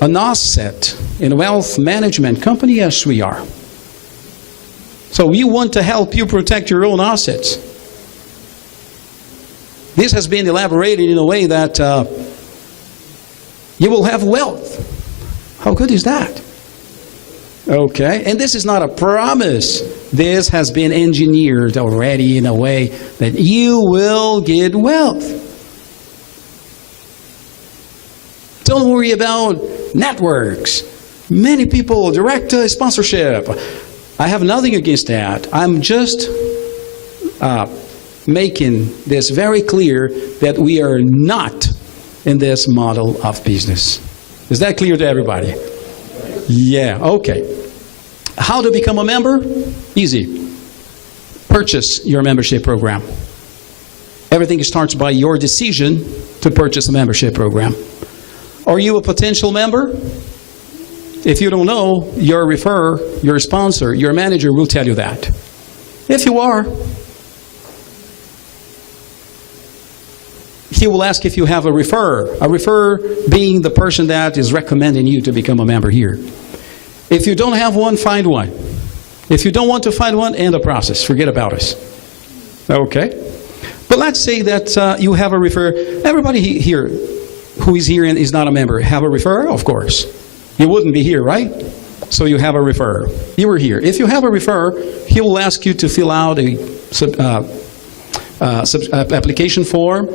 an asset in a wealth management company? Yes, we are. So we want to help you protect your own assets. This has been elaborated in a way that you will have wealth. How good is that? Okay, and this is not a promise. This has been engineered already in a way that you will get wealth. Don't worry about networks. Many people direct sponsorship. I have nothing against that. I'm just making this very clear that we are not in this model of business. Is that clear to everybody? Yeah, okay. How to become a member? Easy. Purchase your membership program. Everything starts by your decision to purchase a membership program. Are you a potential member? If you don't know, your referrer, your sponsor, your manager will tell you that. If you are, he will ask if you have a referrer. A referrer being the person that is recommending you to become a member here. If you don't have one, find one. If you don't want to find one, end the process. Forget about us. Okay? But let's say that you have a referrer. Everybody here who is here and is not a member have a referrer? Of course. You wouldn't be here, right? So you have a referrer. You were here. If you have a referrer, he will ask you to fill out a application form,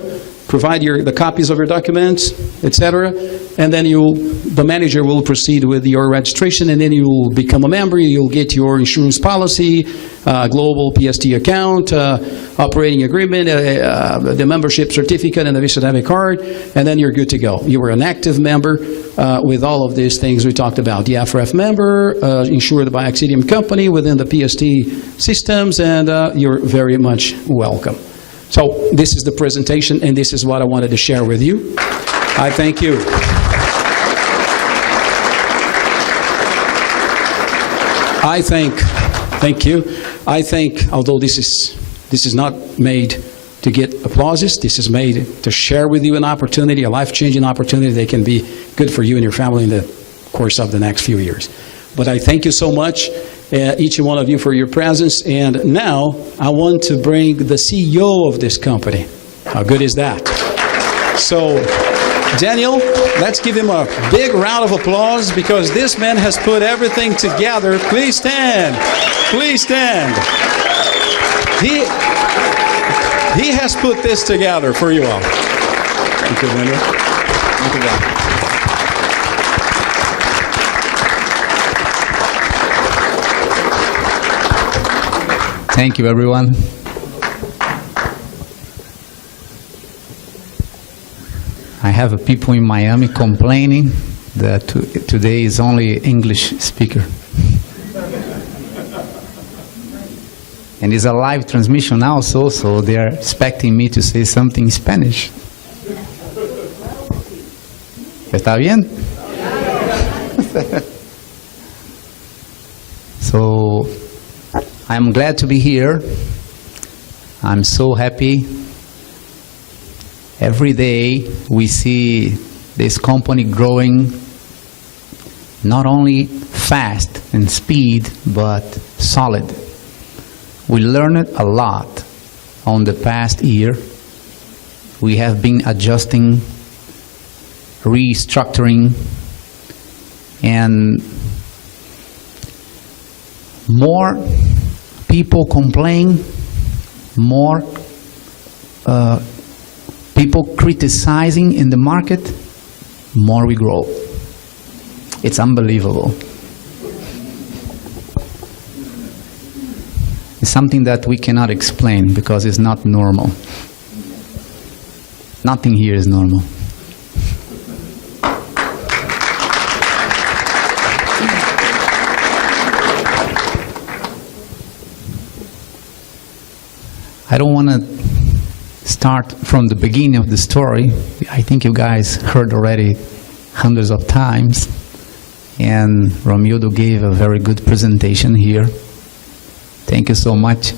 provide the copies of your documents, etc. And then the manager will proceed with your registration, and then you will become a member. You'll get your insurance policy, global PST account, operating agreement, the membership certificate, and the Visa debit card, and then you're good to go. You were an active member with all of these things we talked about. The DFRF member, insured by Axidium Company within the PST systems, and you're very much welcome. So this is the presentation, and this is what I wanted to share with you. I thank you. Thank you. I think, although this is not made to get applauses, this is made to share with you an opportunity, a life-changing opportunity that can be good for you and your family in the course of the next few years. But I thank you so much, each and one of you, for your presence. And now I want to bring the CEO of this company. How good is that? So, Daniel, let's give him a big round of applause, because this man has put everything together. Please stand. Please stand. He has put this together for you all. Thank you, Daniel. Thank you, God. Thank you, everyone. I have people in Miami complaining that today is only English speaker. And it's a live transmission also, so they are expecting me to say something in Spanish. ¿Está bien? So, I'm glad to be here. I'm so happy. Every day we see this company growing, not only fast and speed, but solid. We learned a lot on the past year. We have been adjusting, restructuring, and more people complain, more people criticizing in the market, more we grow. It's unbelievable. It's something that we cannot explain because it's not normal. Nothing here is normal. I don't want to start from the beginning of the story. I think you guys heard already hundreds of times, and Romildo gave a very good presentation here. Thank you so much.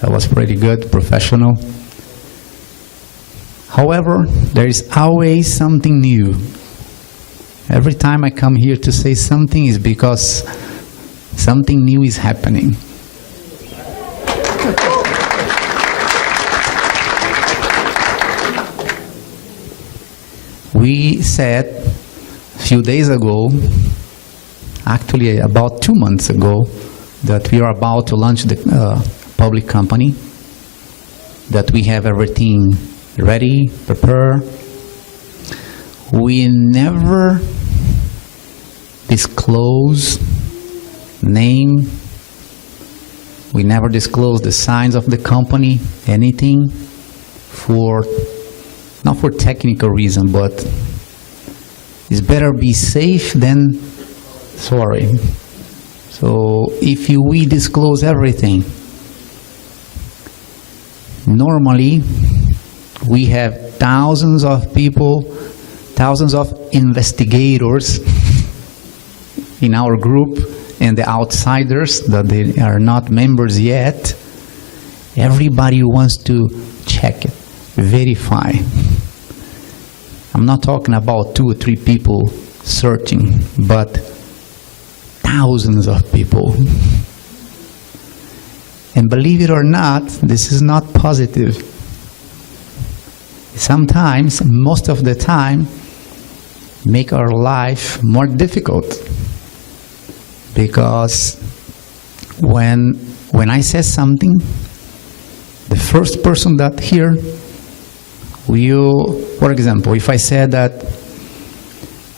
That was pretty good, professional. However, there is always something new. Every time I come here to say something is because something new is happening. We said a few days ago, actually about 2 months ago, that we are about to launch the public company, that we have everything ready, prepared. We never disclose name. We never disclose the signs of the company, anything, not for technical reason, but it's better be safe than sorry. So if we disclose everything, normally we have thousands of people, thousands of investigators in our group, and the outsiders that they are not members yet. Everybody wants to check it, verify. I'm not talking about 2 or 3 people searching, but thousands of people. And believe it or not, this is not positive. Sometimes, most of the time, make our life more difficult. Because when I say something, the first person that hear, for example, if I said that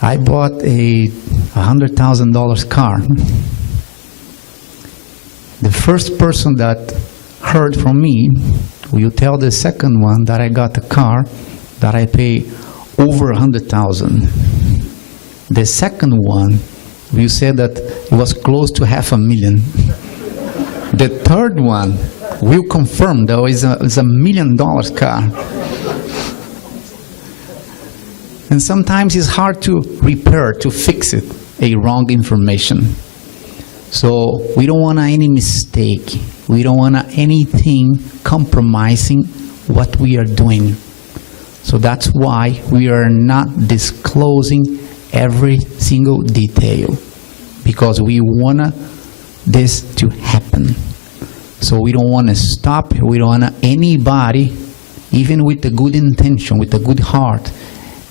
I bought a $100,000 car, the first person that heard from me will tell the second one that I got a car that I pay over $100,000. The second one will say that it was close to $500,000. The third one will confirm that it's a $1 million car. And sometimes it's hard to repair, to fix it, a wrong information. So we don't want any mistake. We don't want anything compromising what we are doing. So that's why we are not disclosing every single detail, because we want this to happen. So we don't want to stop. We don't want anybody, even with a good intention, with a good heart,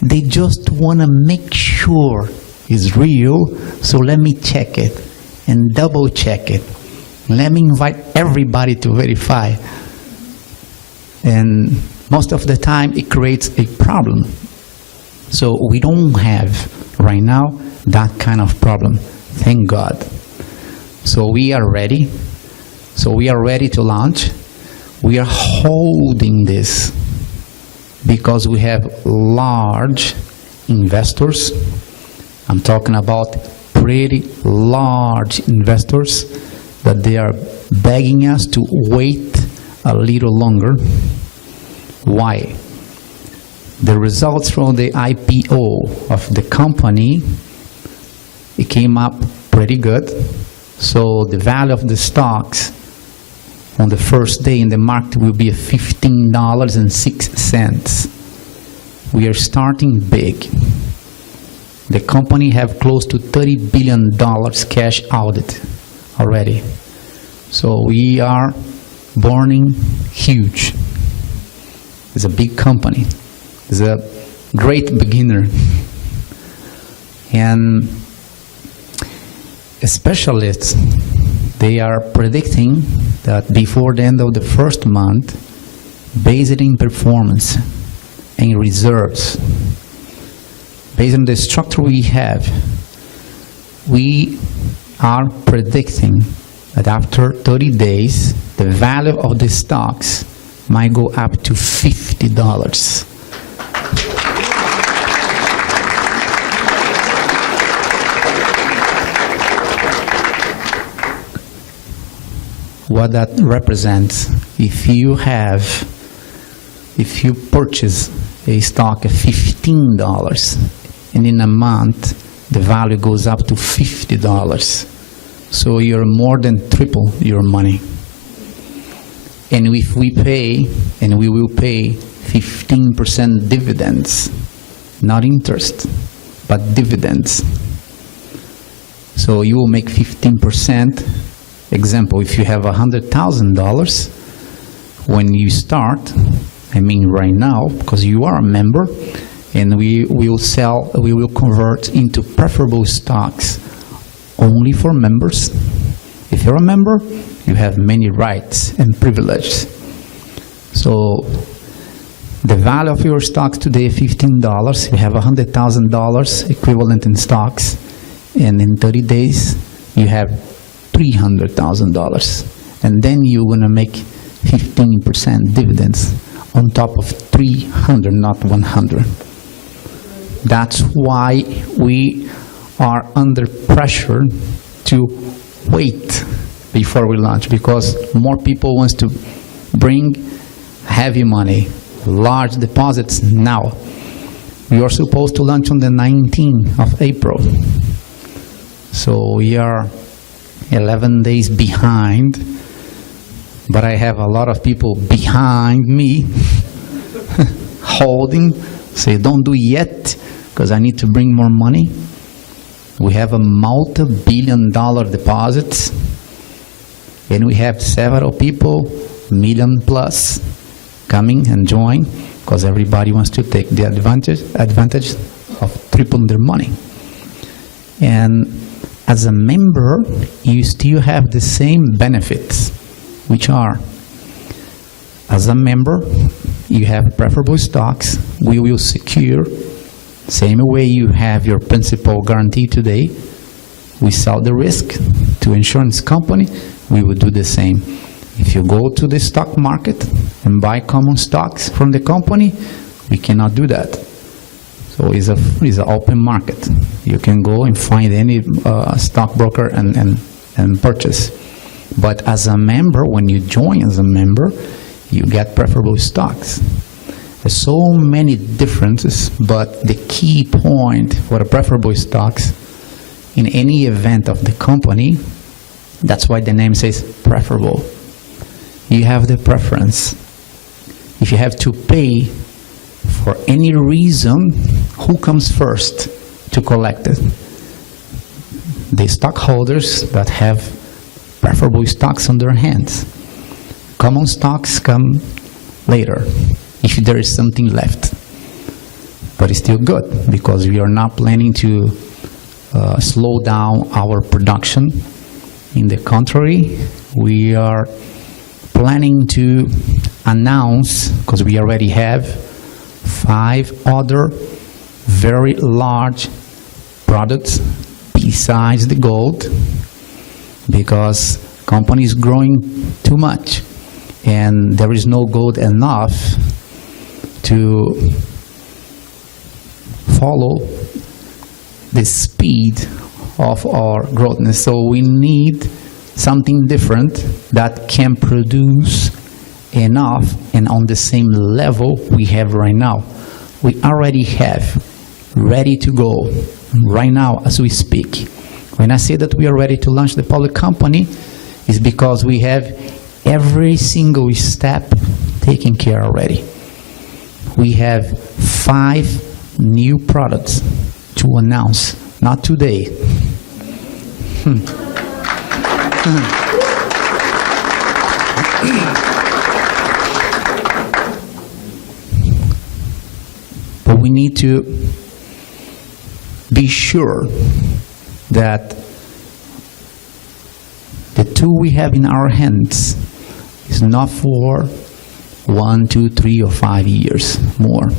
they just want to make sure it's real, so let me check it and double check it. Let me invite everybody to verify. And most of the time it creates a problem. So we don't have right now that kind of problem, thank God. So we are ready. So we are ready to launch. We are holding this because we have large investors. I'm talking about pretty large investors that they are begging us to wait a little longer. Why? The results from the IPO of the company, it came up pretty good. So the value of the stocks on the first day in the market will be $15.06. We are starting big. The company have close to $30 billion cash audit already. So we are burning huge. It's a big company. is a great beginner. And specialists, they are predicting that before the end of the first month, based in performance and reserves, based on the structure we have, we are predicting that after 30 days, the value of the stocks might go up to $50. What that represents, if you purchase a stock at $15 and in a month the value goes up to $50, so you're more than triple your money. And if we pay, and we will pay 15% dividends, not interest, but dividends. So you will make 15%. Example, if you have $100,000, when you start, I mean right now, because you are a member, and we will convert into preferable stocks only for members. If you're a member, you have many rights and privileges. So the value of your stocks today is $15. You have $100,000 equivalent in stocks, and in 30 days, you have $300,000. And then you're going to make 15% dividends on top of 300, not 100. That's why we are under pressure to wait before we launch, because more people want to bring heavy money, large deposits now. We are supposed to launch on the 19th of April. So we are 11 days behind, but I have a lot of people behind me holding, say don't do it yet because I need to bring more money. We have a multi-billion-dollar deposits, and we have several people, million plus, coming and join, because everybody wants to take the advantage of tripling their money. And as a member, you still have the same benefits, which are, as a member, you have preferable stocks. We will secure, same way you have your principal guarantee today. We sell the risk to insurance company. We will do the same. If you go to the stock market and buy common stocks from the company, we cannot do that. So it's an open market. You can go and find any stockbroker and purchase. But as a member, when you join as a member, you get preferable stocks. There's so many differences, but the key point for the preferable stocks in any event of the company, that's why the name says preferable. You have the preference. If you have to pay for any reason, who comes first to collect it? The stockholders that have preferable stocks on their hands. Common stocks come later, if there is something left. But it's still good, because we are not planning to slow down our production. In the contrary, we are planning to announce, because we already have 5 other very large products besides the gold, because company is growing too much and there is no gold enough to follow the speed of our growth. So we need something different that can produce enough and on the same level we have right now. We already have ready to go right now as we speak. When I say that we are ready to launch the public company, is because we have every single step taken care already. We have 5 new products to announce, not today. we need to be sure that the tool we have in our hands is not for 1, 2, 3, or 5 years more.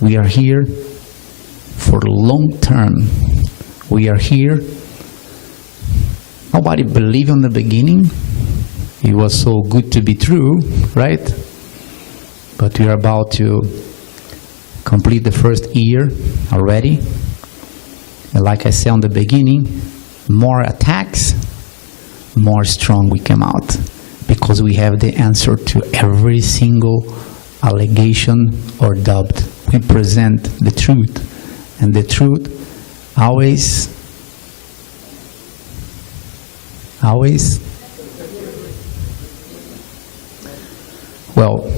We are here for the long term. We are here. Nobody believed in the beginning. It was so good to be true, right? But we are about to complete the first year already. And like I said in the beginning, more attacks, more strong we come out, because we have the answer to every single allegation or doubt. We present the truth, and the truth always, well,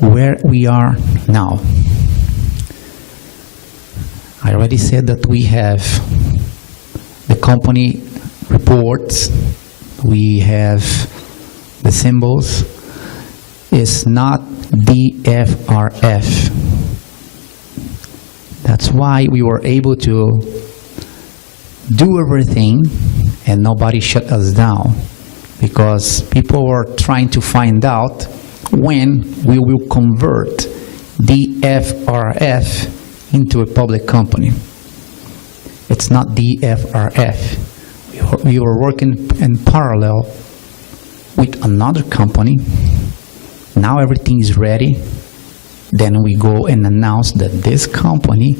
where we are now. I already said that we have the company reports, we have the symbols. It's not DFRF. That's why we were able to do everything and nobody shut us down, because people were trying to find out when we will convert DFRF into a public company. It's not DFRF. We were working in parallel with another company. Now everything is ready. Then we go and announce that this company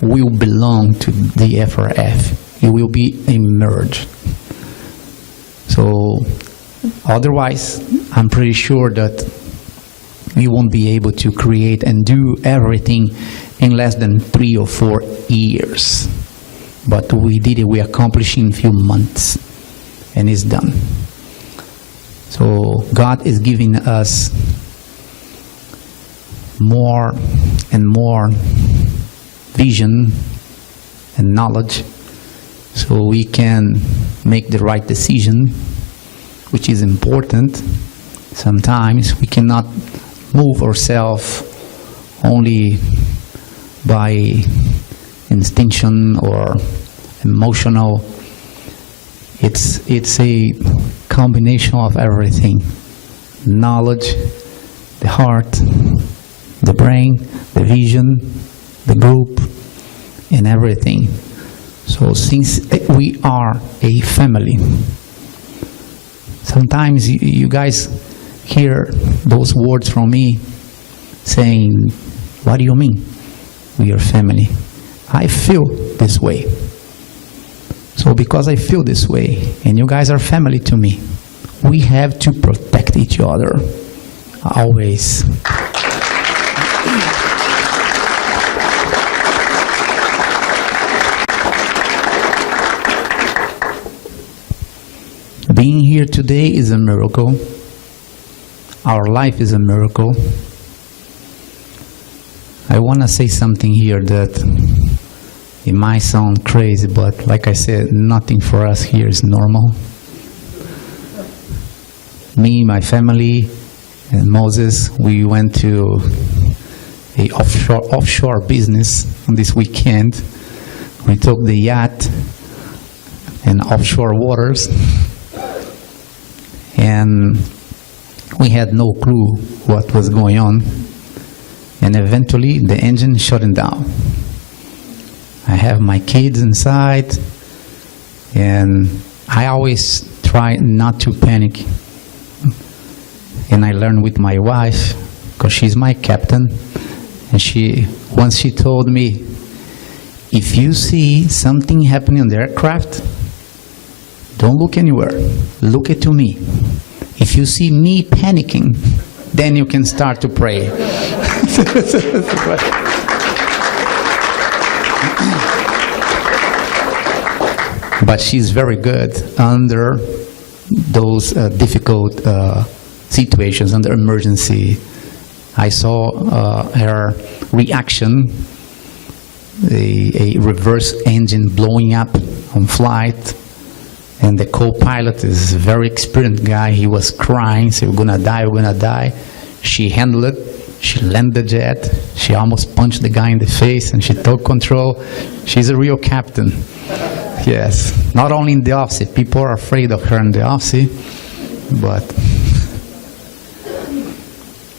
will belong to DFRF. It will be a merge. So otherwise, I'm pretty sure that we won't be able to create and do everything in less than 3 or 4 years. But we did it, we accomplished in a few months, and it's done. So God is giving us more and more vision and knowledge so we can make the right decision, which is important. Sometimes we cannot move ourselves only by instinction or emotional. It's a combination of everything: knowledge, the heart, the brain, the vision, the group, and everything. So since we are a family, sometimes you guys hear those words from me saying, what do you mean? We are family. I feel this way. So because I feel this way, and you guys are family to me, we have to protect each other, always. Being here today is a miracle. Our life is a miracle. I want to say something here that it might sound crazy, but like I said, nothing for us here is normal. Me, my family, and Moses, we went to a offshore business on this weekend. We took the yacht in offshore waters, and we had no clue what was going on. And eventually the engine shut down. I have my kids inside, and I always try not to panic. And I learned with my wife, because she's my captain, and once she told me, if you see something happening on the aircraft, don't look anywhere, look it to me. If you see me panicking, then you can start to pray. But she's very good under those difficult situations, under emergency. I saw her reaction, a reverse engine blowing up on flight, and the co-pilot is a very experienced guy. He was crying, saying, we're gonna die, we're gonna die. She handled it. She landed the jet. She almost punched the guy in the face, and she took control. She's a real captain. Yes. Not only in the office. People are afraid of her in the office, but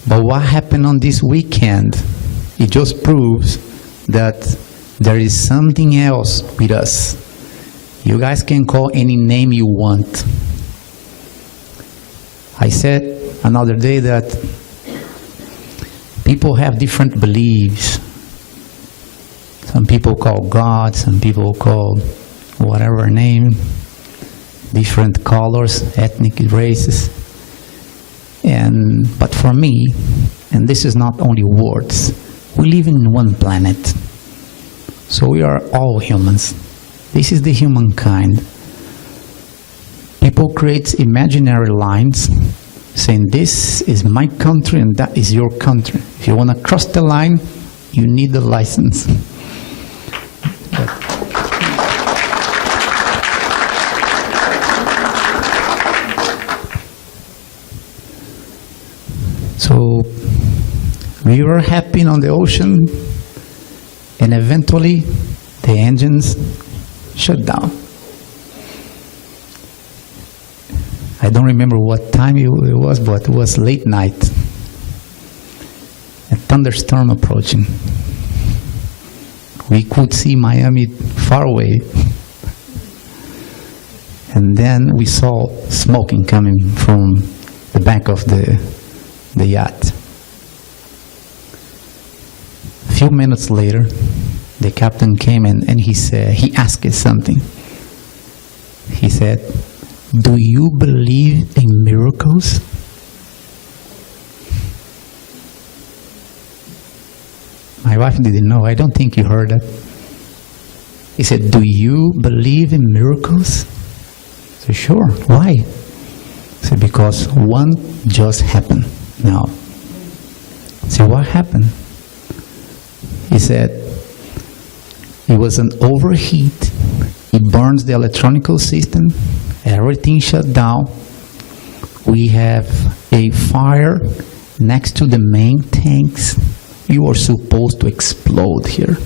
what happened on this weekend, it just proves that there is something else with us. You guys can call any name you want. I said another day that people have different beliefs. Some people call God, some people call whatever name, different colors, ethnic races. But for me, and this is not only words, we live in one planet. So we are all humans. This is the humankind. People create imaginary lines saying this is my country and that is your country. If you want to cross the line, you need a license. So we were happy on the ocean, and eventually the engines shut down. I don't remember what time it was, but it was late night. A thunderstorm approaching. We could see Miami far away. And then we saw smoking coming from the back of the yacht. A few minutes later, the captain came and he asked us something. He said, "Do you believe in miracles?" My wife didn't know. I don't think you heard that. He said, "Do you believe in miracles?" I said, "Sure." Why? I said, "Because one just happened now." I said, "What happened?" He said, "It was an overheat. It burns the electronical system. Everything shut down. We have a fire next to the main tanks. You are supposed to explode here."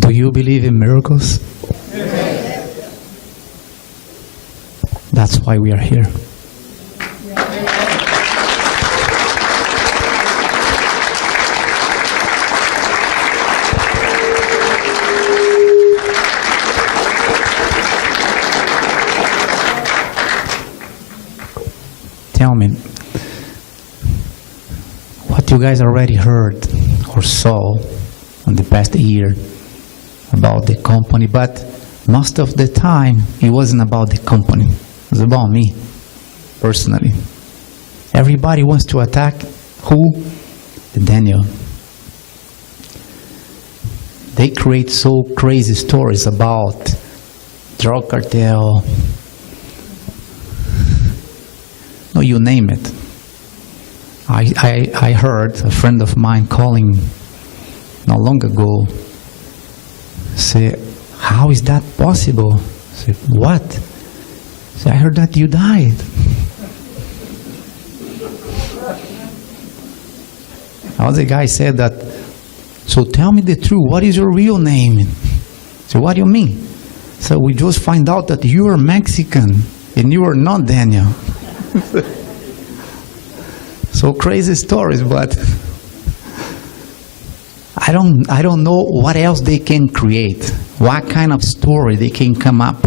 Do you believe in miracles? That's why we are here. Tell me, what you guys already heard or saw in the past year about the company, but most of the time it wasn't about the company. It was about me, personally. Everybody wants to attack who? Daniel. They create so crazy stories about drug cartel. No, you name it. I heard a friend of mine calling not long ago, say, "How is that possible?" I said, "What?" I said, "I heard that you died." Now the guy said that, "So tell me the truth, what is your real name?" I said, "What do you mean?" So we just find out that you are Mexican and you are not Daniel. So crazy stories, but I don't know what else they can create, what kind of story they can come up,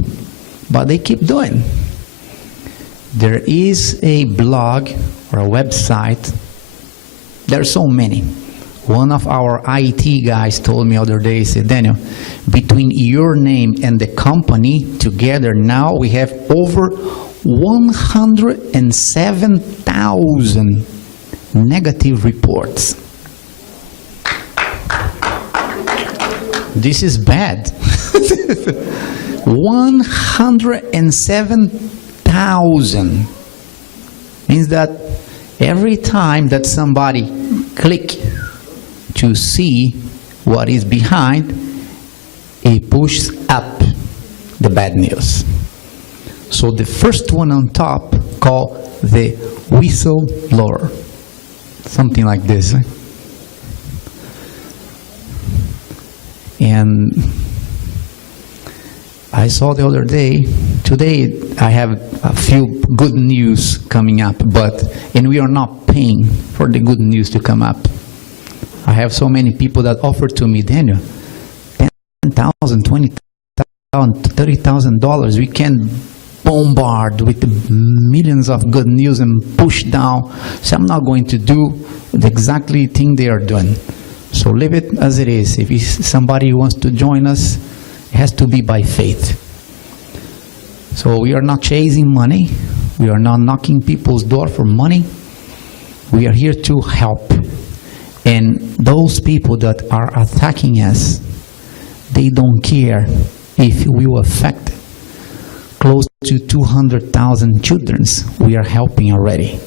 but they keep doing. There is a blog or a website. There are so many. One of our IT guys told me the other day, he said, "Daniel, between your name and the company together now we have over 107,000 negative reports." This is bad. 107,000. Means that every time that somebody click to see what is behind, it pushes up the bad news. So the first one on top, called the whistleblower. Something like this. And I saw the other day, today I have a few good news coming up, and we are not paying for the good news to come up. I have so many people that offer to me, Daniel, $10,000, $20,000, $30,000, we can bombard with millions of good news and push down. So I'm not going to do the exactly thing they are doing. So leave it as it is. If somebody wants to join us, it has to be by faith. So we are not chasing money. We are not knocking people's door for money. We are here to help. And those people that are attacking us, they don't care if we will affect close to 200,000 children. We are helping already.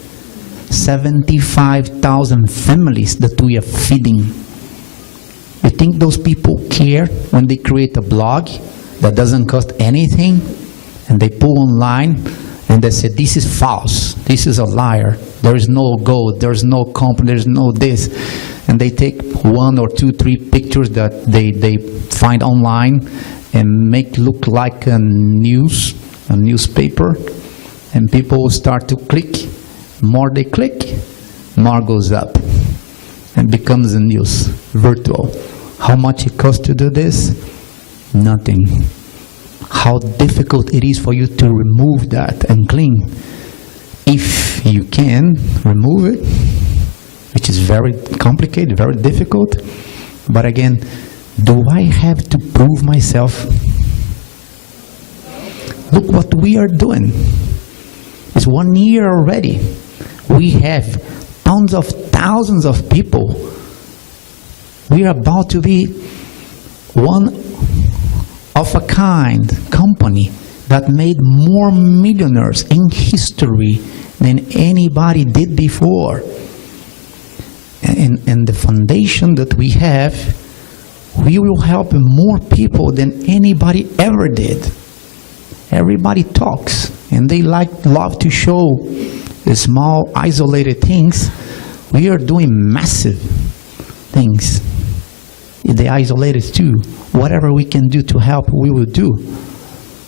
75,000 families that we are feeding. You think those people care when they create a blog that doesn't cost anything and they put online and they say, this is false, this is a liar, there is no gold, there is no company, there is no this. And they take 1 or 2, 3 pictures that they find online and make look like a newspaper, and people start to click. More they click, more goes up and becomes a news, virtual. How much it costs to do this? Nothing. How difficult it is for you to remove that and clean. If you can remove it, which is very complicated, very difficult, but again, do I have to prove myself? Look what we are doing. It's 1 year already. We have tons of thousands of people. We are about to be one of a kind company that made more millionaires in history than anybody did before. And the foundation that we have, we will help more people than anybody ever did. Everybody talks, and they love to show the small, isolated things. We are doing massive things. They isolated too. Whatever we can do to help, we will do.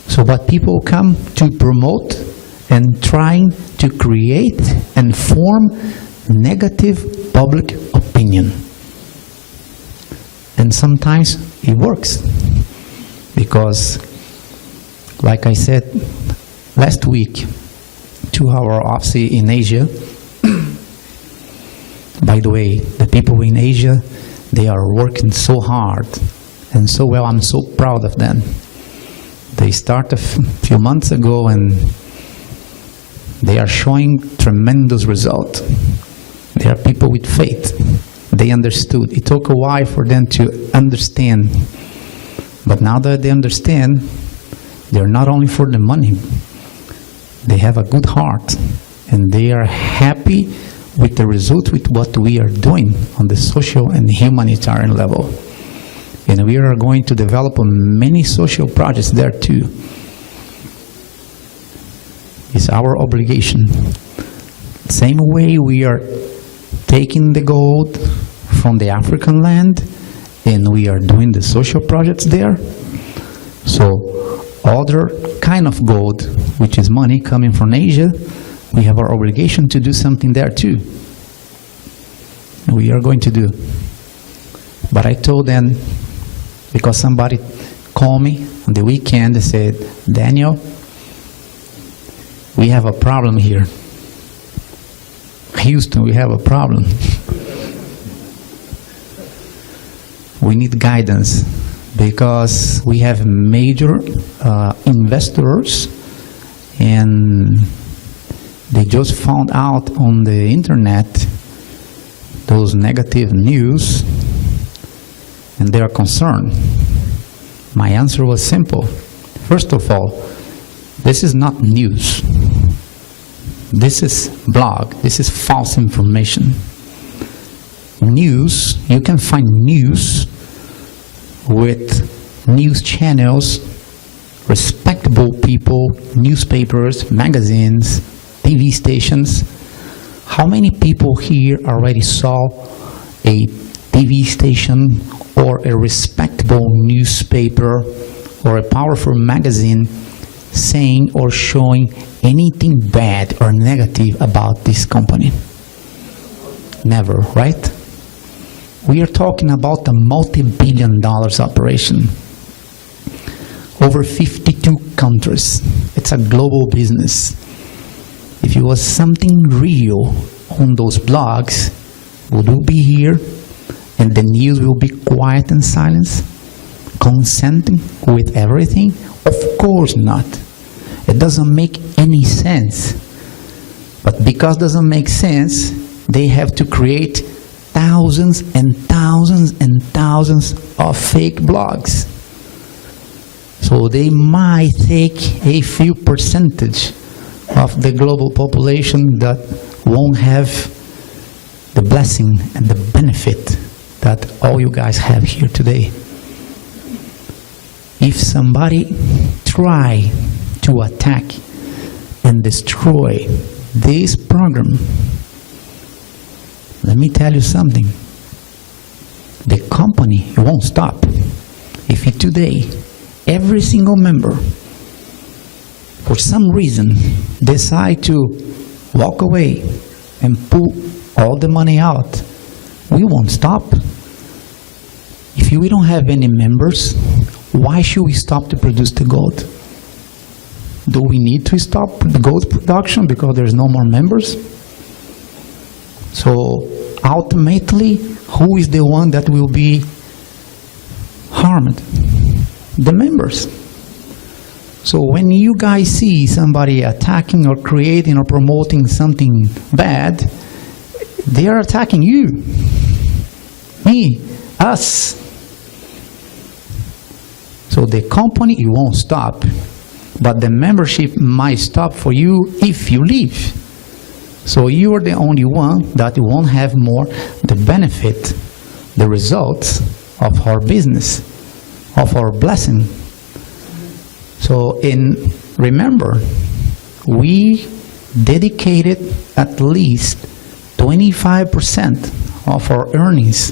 So, but people come to promote and trying to create and form negative public opinion. And sometimes it works. Because, like I said last week to our office in Asia, by the way, the people in Asia, they are working so hard and so well. I'm so proud of them. They started a few months ago and they are showing tremendous results. They are people with faith. They understood. It took a while for them to understand. But now that they understand, they're not only for the money. They have a good heart. And they are happy with the result with what we are doing on the social and humanitarian level. And we are going to develop many social projects there too. It's our obligation. Same way we are taking the gold from the African land and we are doing the social projects there. So other kind of gold, which is money coming from Asia, we have our obligation to do something there too. We are going to do. But I told them, because somebody called me on the weekend and said, Daniel, we have a problem here. Houston, we have a problem. We need guidance because we have major investors and they just found out on the internet those negative news and they are concerned. My answer was simple. First of all, this is not news. this is blog, this is false information. News, you can find news with news channels, respectable people, newspapers, magazines, TV stations. How many people here already saw a TV station or a respectable newspaper or a powerful magazine saying or showing anything bad or negative about this company? Never, right? We are talking about a multi-billion dollars operation. Over 52 countries. It's a global business. If it was something real on those blogs, would you be here and the news will be quiet and silence? Consenting with everything? Of course not. It doesn't make any sense. But because it doesn't make sense, they have to create thousands and thousands and thousands of fake blogs. So they might take a few percentage of the global population that won't have the blessing and the benefit that all you guys have here today. If somebody try to attack and destroy this program, let me tell you something. The company won't stop. If today every single member, for some reason, decide to walk away and pull all the money out, we won't stop. If we don't have any members, why should we stop to produce the gold? Do we need to stop the gold production because there's no more members? So ultimately, who is the one that will be harmed? The members. So when you guys see somebody attacking or creating or promoting something bad, they are attacking you, me, us. So the company, it won't stop, but the membership might stop for you if you leave. So you are the only one that won't have more the benefit, the results of our business, of our blessing. So remember, we dedicated at least 25% of our earnings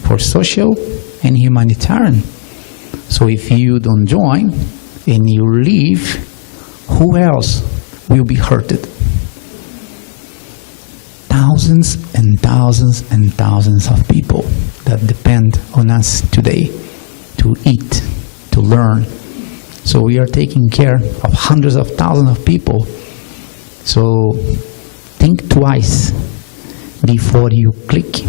for social and humanitarian. So if you don't join and you leave, who else will be hurted? Thousands and thousands and thousands of people that depend on us today to eat, to learn. So we are taking care of hundreds of thousands of people. So think twice before you click.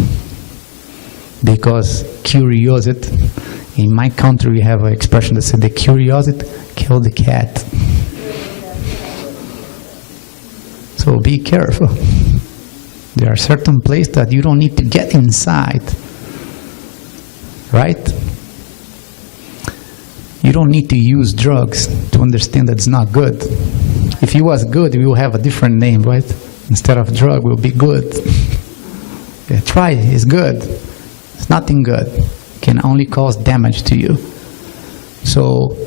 Because curiosity, in my country we have an expression that says the curiosity killed the cat. So be careful. There are certain places that you don't need to get inside. Right? You don't need to use drugs to understand that it's not good. If it was good, we will have a different name, right? Instead of drug, we'll be good. Yeah, try it, it's good. It's nothing good. It can only cause damage to you. So,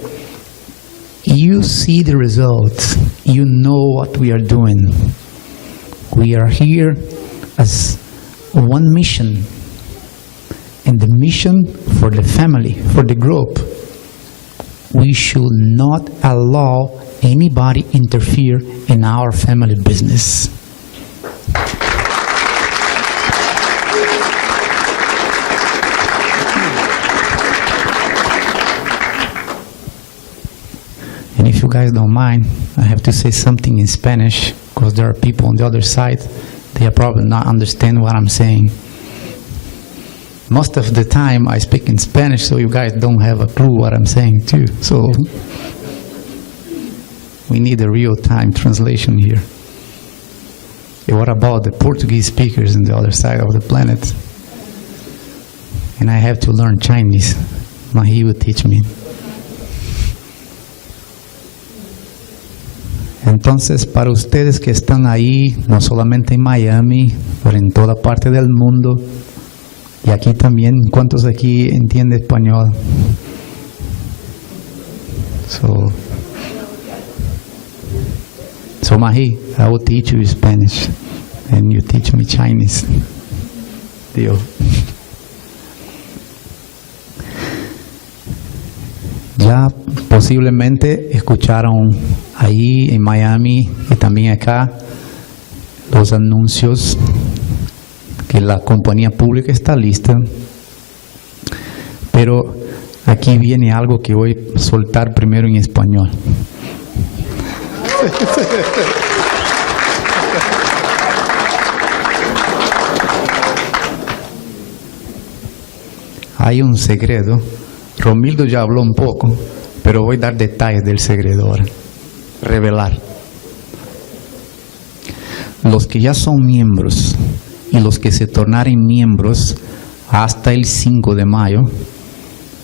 you see the results. You know what we are doing. We are here as one mission. And the mission for the family, for the group. We should not allow anybody interfere in our family business. And if you guys don't mind, I have to say something in Spanish because there are people on the other side. They are probably not understand what I'm saying. Most of the time I speak in Spanish, so you guys don't have a clue what I'm saying too. So we need a real-time translation here. And what about the Portuguese speakers on the other side of the planet? And I have to learn Chinese. But he will teach me. And Entonces, para ustedes que están ahí, no solamente en Miami, pero en toda parte del mundo, y aquí también, ¿cuántos aquí entienden español? So Mahi, I will teach you Spanish, and you teach me Chinese. Deal. Ya posiblemente escucharon ahí en Miami y también acá los anuncios que la compañía pública está lista, pero aquí viene algo que voy a soltar primero en español. Hay un secreto. Romildo ya habló un poco, pero voy a dar detalles del secreto ahora. Revelar. Los que ya son miembros y los que se tornaren miembros hasta el 5 de mayo,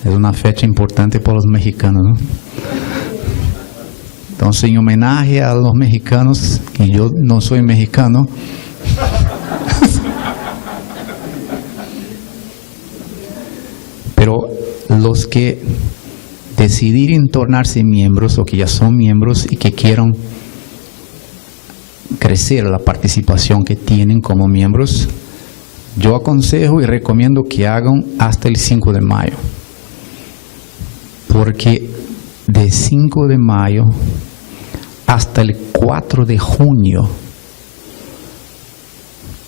es una fecha importante para los mexicanos, ¿no? Entonces, en homenaje a los mexicanos, y yo no soy mexicano, pero los que decidieren tornarse miembros o que ya son miembros y que quieran crecer la participación que tienen como miembros, yo aconsejo y recomiendo que hagan hasta el 5 de mayo. Porque de 5 de mayo hasta el 4 de junio,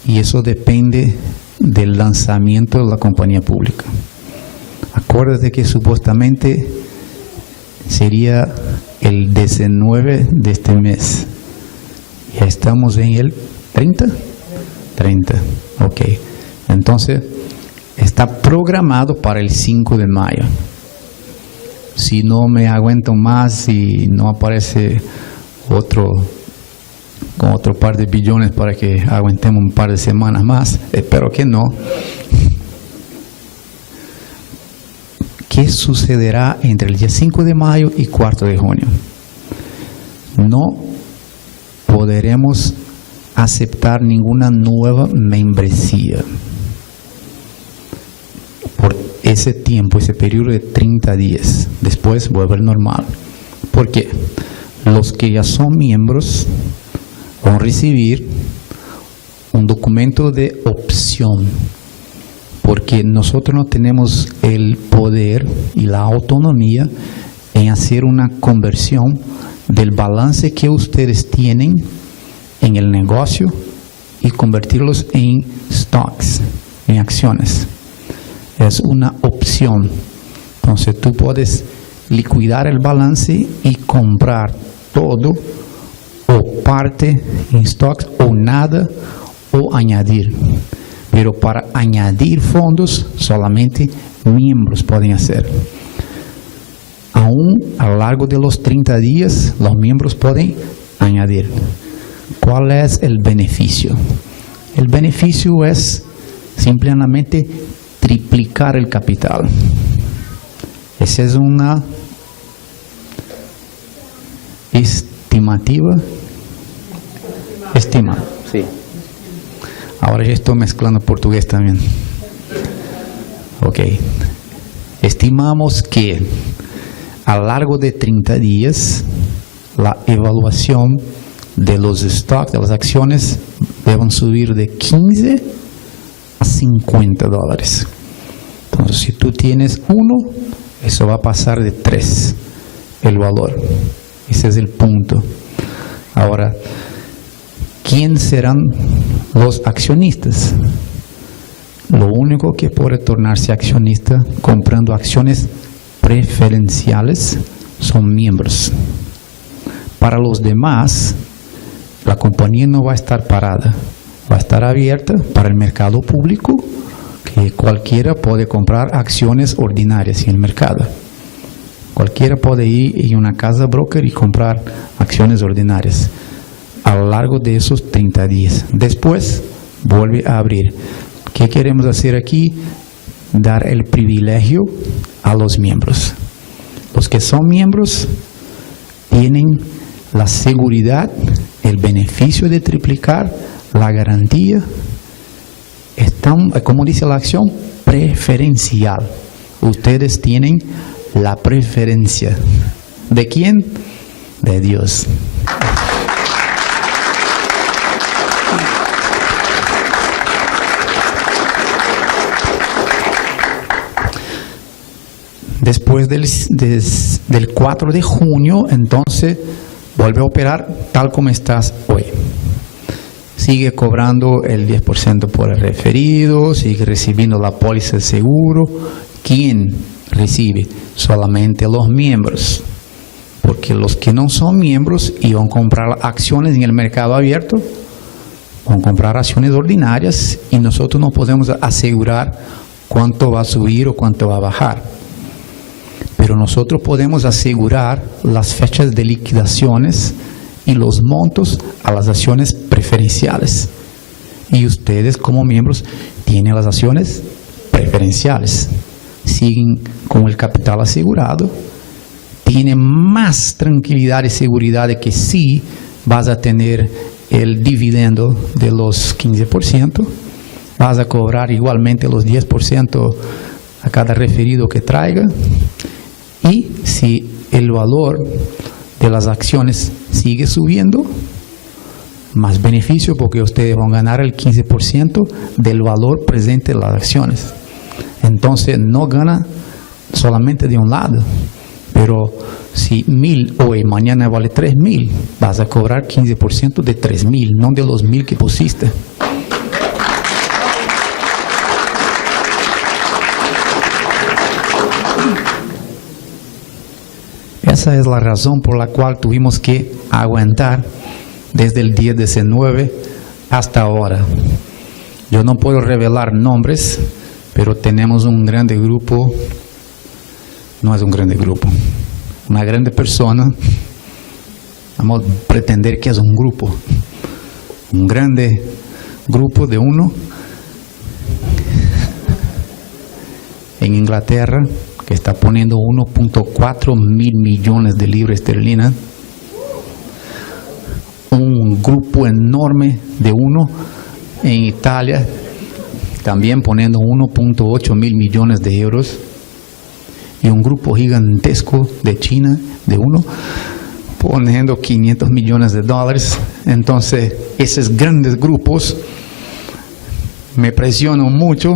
y eso depende del lanzamiento de la compañía pública. Acuérdate que supuestamente sería el 19 de este mes. Ya estamos en el 30. Ok. Entonces, está programado para el 5 de mayo. Si no me aguento más y no aparece con otro par de billones para que aguantemos un par de semanas más, espero que no. ¿Qué sucederá entre el día 5 de mayo y 4 de junio? No podremos aceptar ninguna nueva membresía por ese tiempo, ese periodo de 30 días. Después vuelve al normal. Porque los que ya son miembros van a recibir un documento de opción, porque nosotros no tenemos el poder y la autonomía en hacer una conversión del balance que ustedes tienen en el negocio y convertirlos en stocks, en acciones. Es una opción. Entonces tú puedes liquidar el balance y comprar todo o parte en stocks o nada o añadir. Pero para añadir fondos solamente miembros pueden hacer. Aún a lo largo de los 30 días los miembros pueden añadir. ¿Cuál es el beneficio? El beneficio es simplemente triplicar el capital. Esa es una estimativa. Estima, sí. Ahora ya estoy mezclando portugués también. Ok. Estimamos que a lo largo de 30 días la evaluación de los stocks, de las acciones, deben subir de 15 a 50 dólares. Entonces, si tú tienes uno, eso va a pasar de 3 el valor. Ese es el punto. Ahora, ¿quién serán los accionistas? Lo único que puede tornarse accionista comprando acciones preferenciales son miembros. Para los demás, la compañía no va a estar parada, va a estar abierta para el mercado público, que cualquiera puede comprar acciones ordinarias en el mercado. Cualquiera puede ir en una casa broker y comprar acciones ordinarias a lo largo de esos 30 días. Después vuelve a abrir. ¿Qué queremos hacer aquí? Dar el privilegio a los miembros. Los que son miembros tienen la seguridad, el beneficio de triplicar, la garantía, están, como dice la acción, preferencial. Ustedes tienen la preferencia. ¿De quién? De Dios. Después del 4 de junio, entonces, vuelve a operar tal como estás hoy. Sigue cobrando el 10% por el referido, sigue recibiendo la póliza de seguro. ¿Quién recibe? Solamente los miembros. Porque los que no son miembros y van a comprar acciones en el mercado abierto, van a comprar acciones ordinarias y nosotros no podemos asegurar cuánto va a subir o cuánto va a bajar. Pero nosotros podemos asegurar las fechas de liquidaciones y los montos a las acciones preferenciales. Y ustedes como miembros tienen las acciones preferenciales. Siguen con el capital asegurado. Tienen más tranquilidad y seguridad de que sí vas a tener el dividendo de los 15%. Vas a cobrar igualmente los 10% a cada referido que traiga. Y si el valor de las acciones sigue subiendo, más beneficio porque ustedes van a ganar el 15% del valor presente de las acciones. Entonces no gana solamente de un lado, pero si 1,000 hoy, mañana vale 3,000, vas a cobrar 15% de 3,000, no de los 1,000 que pusiste. Esa es la razón por la cual tuvimos que aguantar desde el día 19 hasta ahora. Yo no puedo revelar nombres, pero tenemos un grande grupo, no es un grande grupo, una grande persona, vamos a pretender que es un grande grupo de uno en Inglaterra, que está poniendo 1.4 mil millones de libras esterlinas, un grupo enorme de uno en Italia, también poniendo 1.8 mil millones de euros, y un grupo gigantesco de China, de uno, poniendo 500 millones de dólares. Entonces, esos grandes grupos me presionan mucho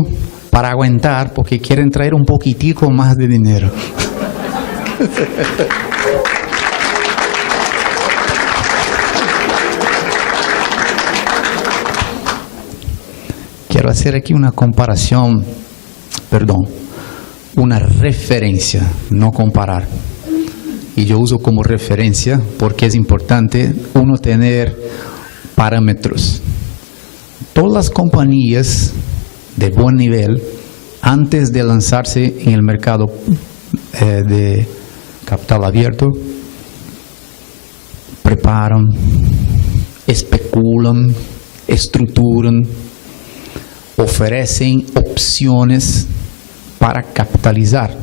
para aguantar porque quieren traer un poquitico más de dinero. Quiero hacer aquí una comparación, una referencia, no comparar. Y yo uso como referencia porque es importante uno tener parámetros. Todas las compañías de buen nivel, antes de lanzarse en el mercado de capital abierto, preparan, especulan, estructuran, ofrecen opciones para capitalizar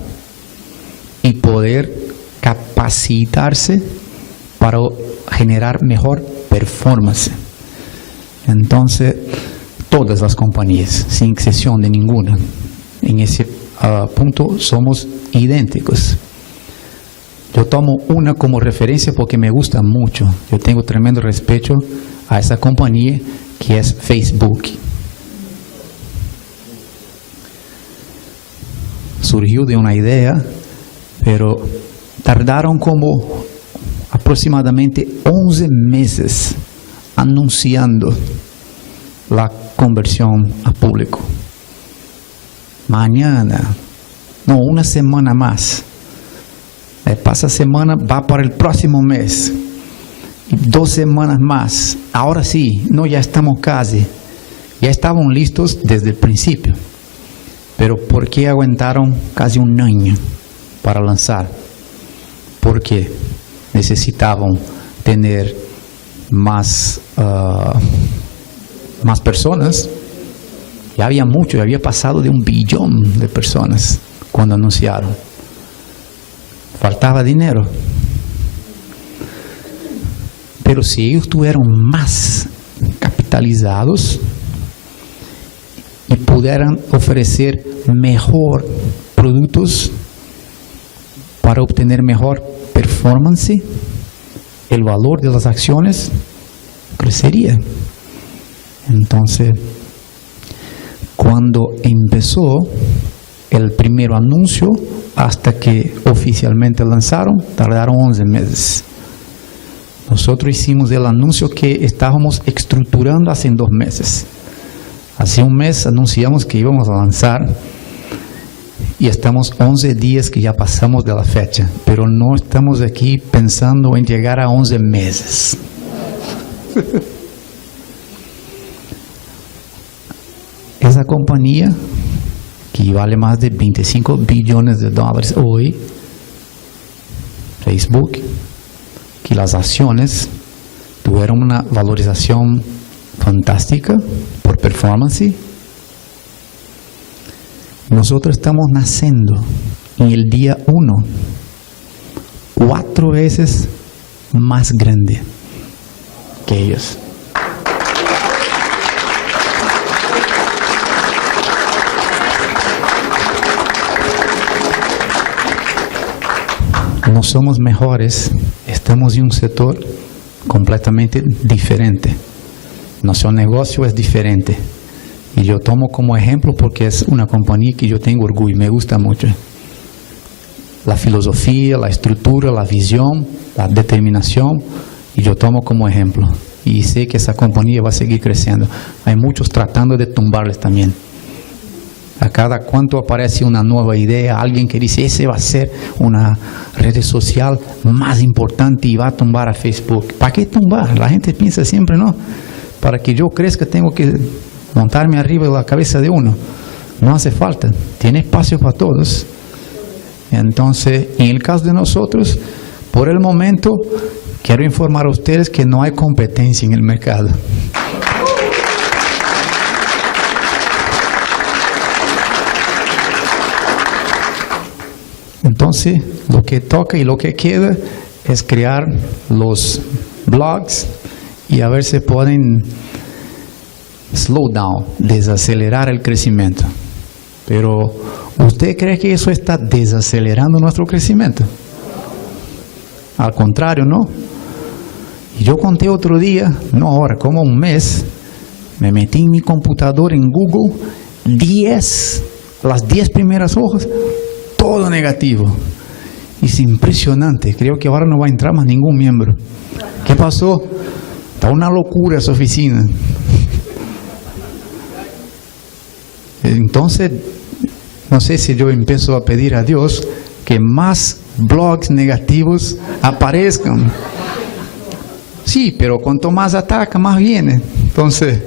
y poder capacitarse para generar mejor performance. Entonces, todas las compañías, sin excepción de ninguna, en ese punto somos idénticos. Yo tomo una como referencia porque me gusta mucho. Yo tengo tremendo respeto a esa compañía que es Facebook. Surgió de una idea, pero tardaron como aproximadamente 11 meses anunciando la conversión a público. Mañana, no, una semana más. Pasa semana, va para el próximo mes. Y 2 semanas más. Ahora sí, no, ya estamos casi. Ya estaban listos desde el principio. Pero ¿por qué aguantaron casi un año para lanzar? Porque necesitaban tener más personas. Ya había mucho, ya había pasado de 1 billón de personas cuando anunciaron. Faltaba dinero. Pero si ellos estuvieran más capitalizados y pudieran ofrecer mejor productos para obtener mejor performance, el valor de las acciones crecería. Entonces, cuando empezó el primer anuncio hasta que oficialmente lanzaron, tardaron 11 meses. Nosotros hicimos el anuncio que estábamos estructurando hace 2 meses. Hace un mes anunciamos que íbamos a lanzar y estamos 11 días que ya pasamos de la fecha, pero no estamos aquí pensando en llegar a 11 meses. Esa compañía, que vale más de 25 billones de dólares hoy, Facebook, que las acciones tuvieron una valorización fantástica por performance. Nosotros estamos naciendo en el día 1, 4 veces más grande que ellos. No somos mejores, estamos en un sector completamente diferente. Nuestro negocio es diferente. Y yo tomo como ejemplo porque es una compañía que yo tengo orgullo, me gusta mucho. La filosofía, la estructura, la visión, la determinación, y yo tomo como ejemplo. Y sé que esa compañía va a seguir creciendo. Hay muchos tratando de tumbarles también. A cada cuanto aparece una nueva idea, alguien que dice, ese va a ser una red social más importante y va a tumbar a Facebook. ¿Para qué tumbar? La gente piensa siempre, ¿no? Para que yo crezca tengo que montarme arriba de la cabeza de uno. No hace falta. Tiene espacio para todos. Entonces, en el caso de nosotros, por el momento, quiero informar a ustedes que no hay competencia en el mercado. Entonces, lo que toca y lo que queda es crear los blogs y a ver si pueden slow down, desacelerar el crecimiento. Pero, ¿usted cree que eso está desacelerando nuestro crecimiento? Al contrario, ¿no? Y yo conté otro día, no ahora, como un mes, me metí en mi computador en Google, las 10 primeras hojas, todo negativo. Es impresionante. Creo que ahora no va a entrar más ningún miembro. ¿Qué pasó? Está una locura esa oficina. Entonces, no sé si yo empiezo a pedir a Dios que más blogs negativos aparezcan. Sí, pero cuanto más ataca, más viene. Entonces,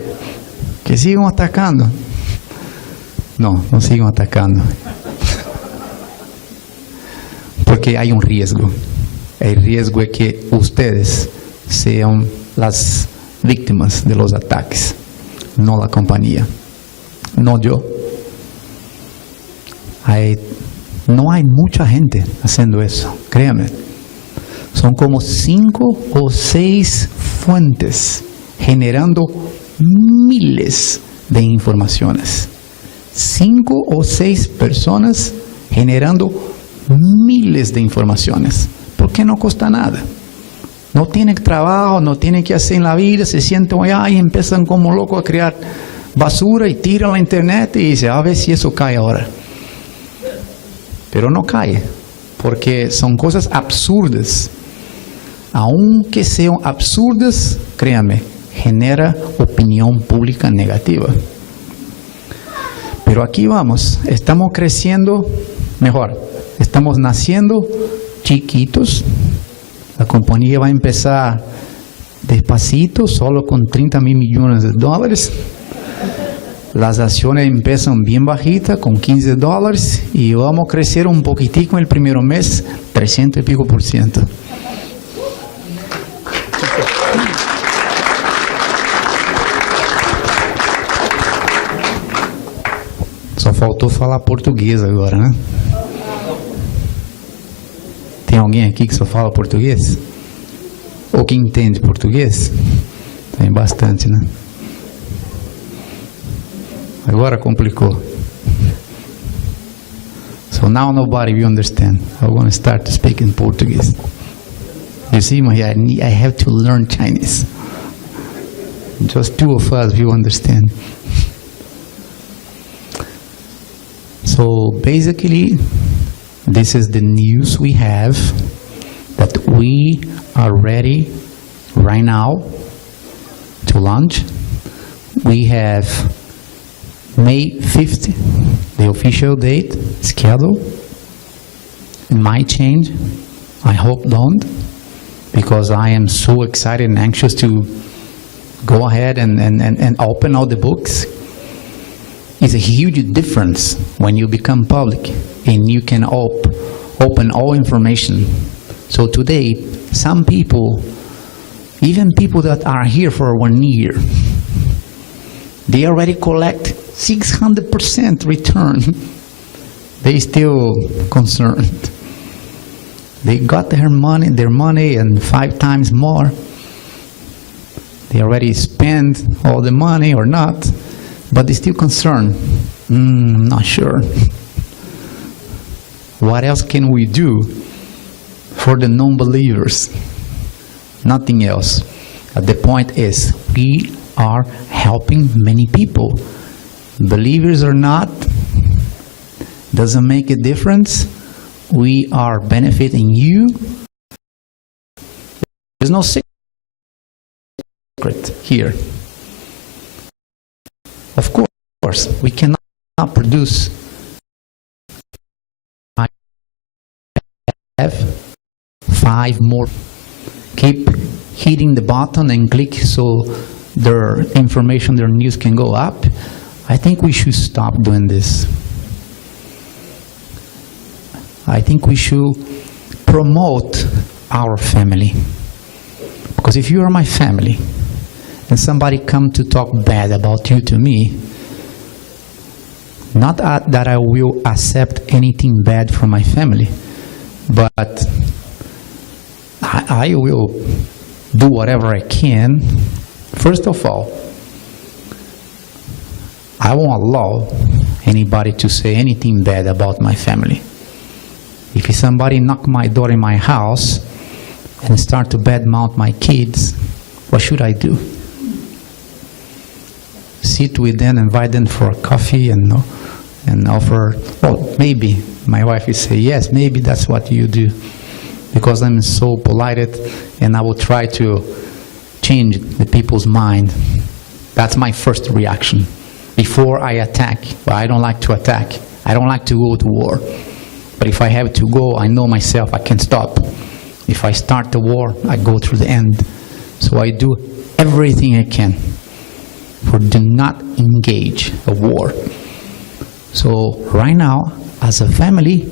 que sigan atacando. No sigan atacando. Porque hay un riesgo. El riesgo es que ustedes sean las víctimas de los ataques, no la compañía, no yo. No hay mucha gente haciendo eso, créanme. Son como 5 o 6 fuentes generando miles de informaciones. 5 o 6 personas generando miles de informaciones. ¿Por qué no cuesta nada? No tienen trabajo, no tienen que hacer en la vida, se sienten allá y empiezan como locos a crear basura y tiran la internet y dicen, a ver si eso cae ahora. Pero no cae, porque son cosas absurdas. Aunque sean absurdas, créanme, genera opinión pública negativa. Pero aquí vamos, estamos creciendo mejor. Estamos naciendo chiquitos. La compañía va a empezar despacito, solo con 30 mil millones de dólares. Las acciones empiezan bien bajitas, con $15, y vamos a crecer un poquitico en el primer mes, 300 y pico %. Só faltou falar português agora, né? Tem alguém aqui que só fala português? Ou que entende português? Tem bastante, né? Agora complicou. So now nobody will understand. I'm going to start to speak in Portuguese. You see, I have to learn Chinese. Just two of us will understand. So basically, this is the news we have, that we are ready right now to launch. We have May 5th, the official date scheduled. It might change. I hope don't, because I am so excited and anxious to go ahead and open all the books. It's a huge difference when you become public and you can open all information. So today, some people, even people that are here for 1 year, they already collect 600% return. They still concerned. They got their money and 5 times more. They already spent all the money or not, but they still concerned. I'm not sure. What else can we do for the non-believers? Nothing else. The point is, we are helping many people. Believers or not, doesn't make a difference. We are benefiting you. There's no secret here. Of course, we cannot produce. I have 5 more. Keep hitting the button and click so their information, their news can go up. I think we should stop doing this. I think we should promote our family. Because if you are my family and somebody come to talk bad about you to me, not that I will accept anything bad from my family, but I will do whatever I can. First of all, I won't allow anybody to say anything bad about my family. If somebody knock my door in my house and start to badmouth my kids, what should I do? Sit with them, invite them for a coffee and offer, well, maybe my wife will say, yes, maybe that's what you do. Because I'm so polite and I will try to change the people's mind. That's my first reaction. Before I attack, well, I don't like to attack. I don't like to go to war. But if I have to go, I know myself, I can stop. If I start the war, I go through the end. So I do everything I can for do not engage a war. So right now, as a family,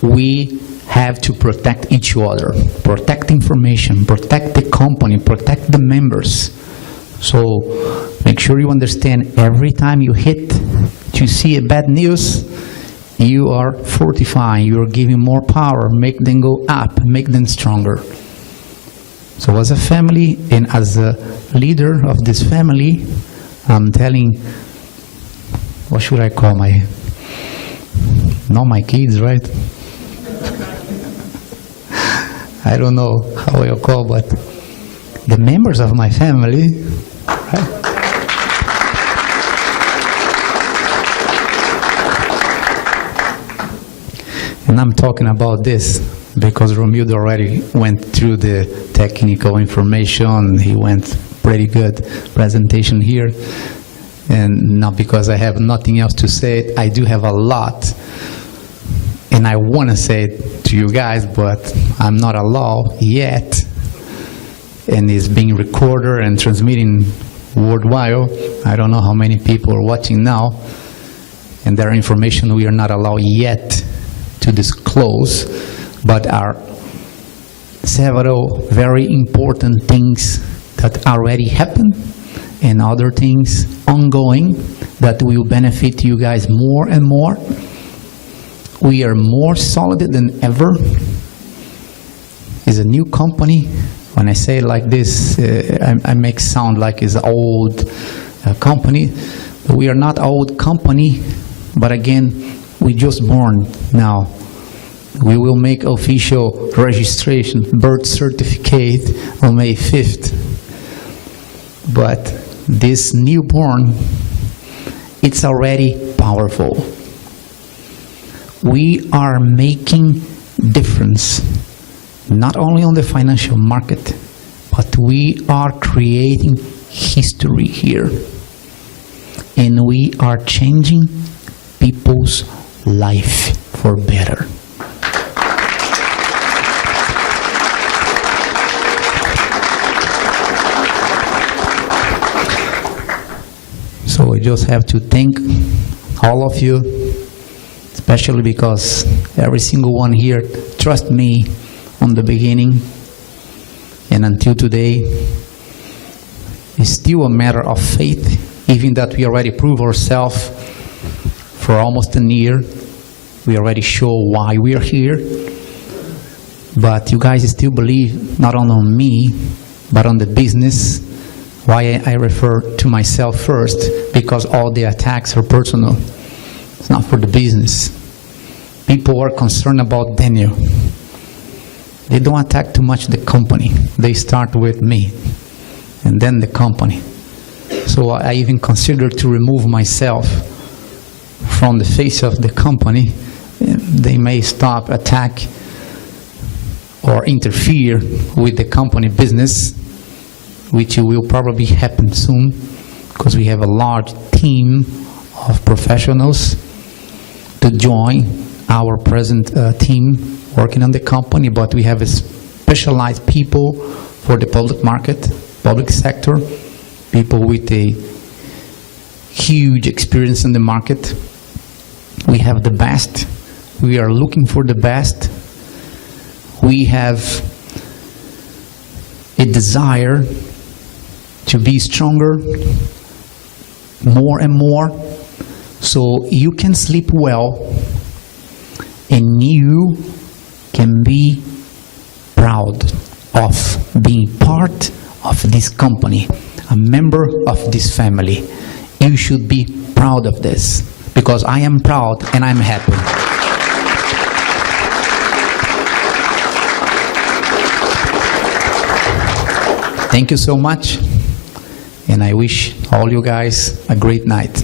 we have to protect each other, protect information, protect the company, protect the members. So make sure you understand, every time you hit to see a bad news, you are fortifying, you are giving more power, make them go up, make them stronger. So as a family and as a leader of this family, I'm telling, what should I call not my kids, right? I don't know how I'll call, but the members of my family, right? And I'm talking about this because Romildo already went through the technical information. He went pretty good presentation here. And not because I have nothing else to say. I do have a lot. And I want to say it to you guys, but I'm not allowed yet. And it's being recorded and transmitting worldwide. I don't know how many people are watching now. And there are information we are not allowed yet to disclose, but are several very important things that already happened and other things ongoing that will benefit you guys more and more. We are more solid than ever. It's a new company. When I say it like this, I make sound like it's an old company. But we are not old company, but again, we just born now. We will make official registration, birth certificate on May 5th. But this newborn, it's already powerful. We are making difference, not only on the financial market, but we are creating history here. And we are changing people's life for better. So I just have to thank all of you, especially because every single one here trust me on the beginning, and until today, it's still a matter of faith, even that we already proved ourselves for almost a year. We already show why we are here, but you guys still believe not only on me, but on the business. Why I refer to myself first, because all the attacks are personal. It's not for the business. People are concerned about Daniel. They don't attack too much the company. They start with me, and then the company. So I even consider to remove myself from the face of the company. They may stop attack or interfere with the company business, which will probably happen soon, because we have a large team of professionals to join our present team working on the company, but we have a specialized people for the public market, public sector, people with a huge experience in the market. We have the best. We are looking for the best. We have a desire to be stronger, more and more, so you can sleep well and you can be proud of being part of this company, a member of this family. You should be proud of this, because I am proud and I'm happy. Thank you so much. And I wish all you guys a great night.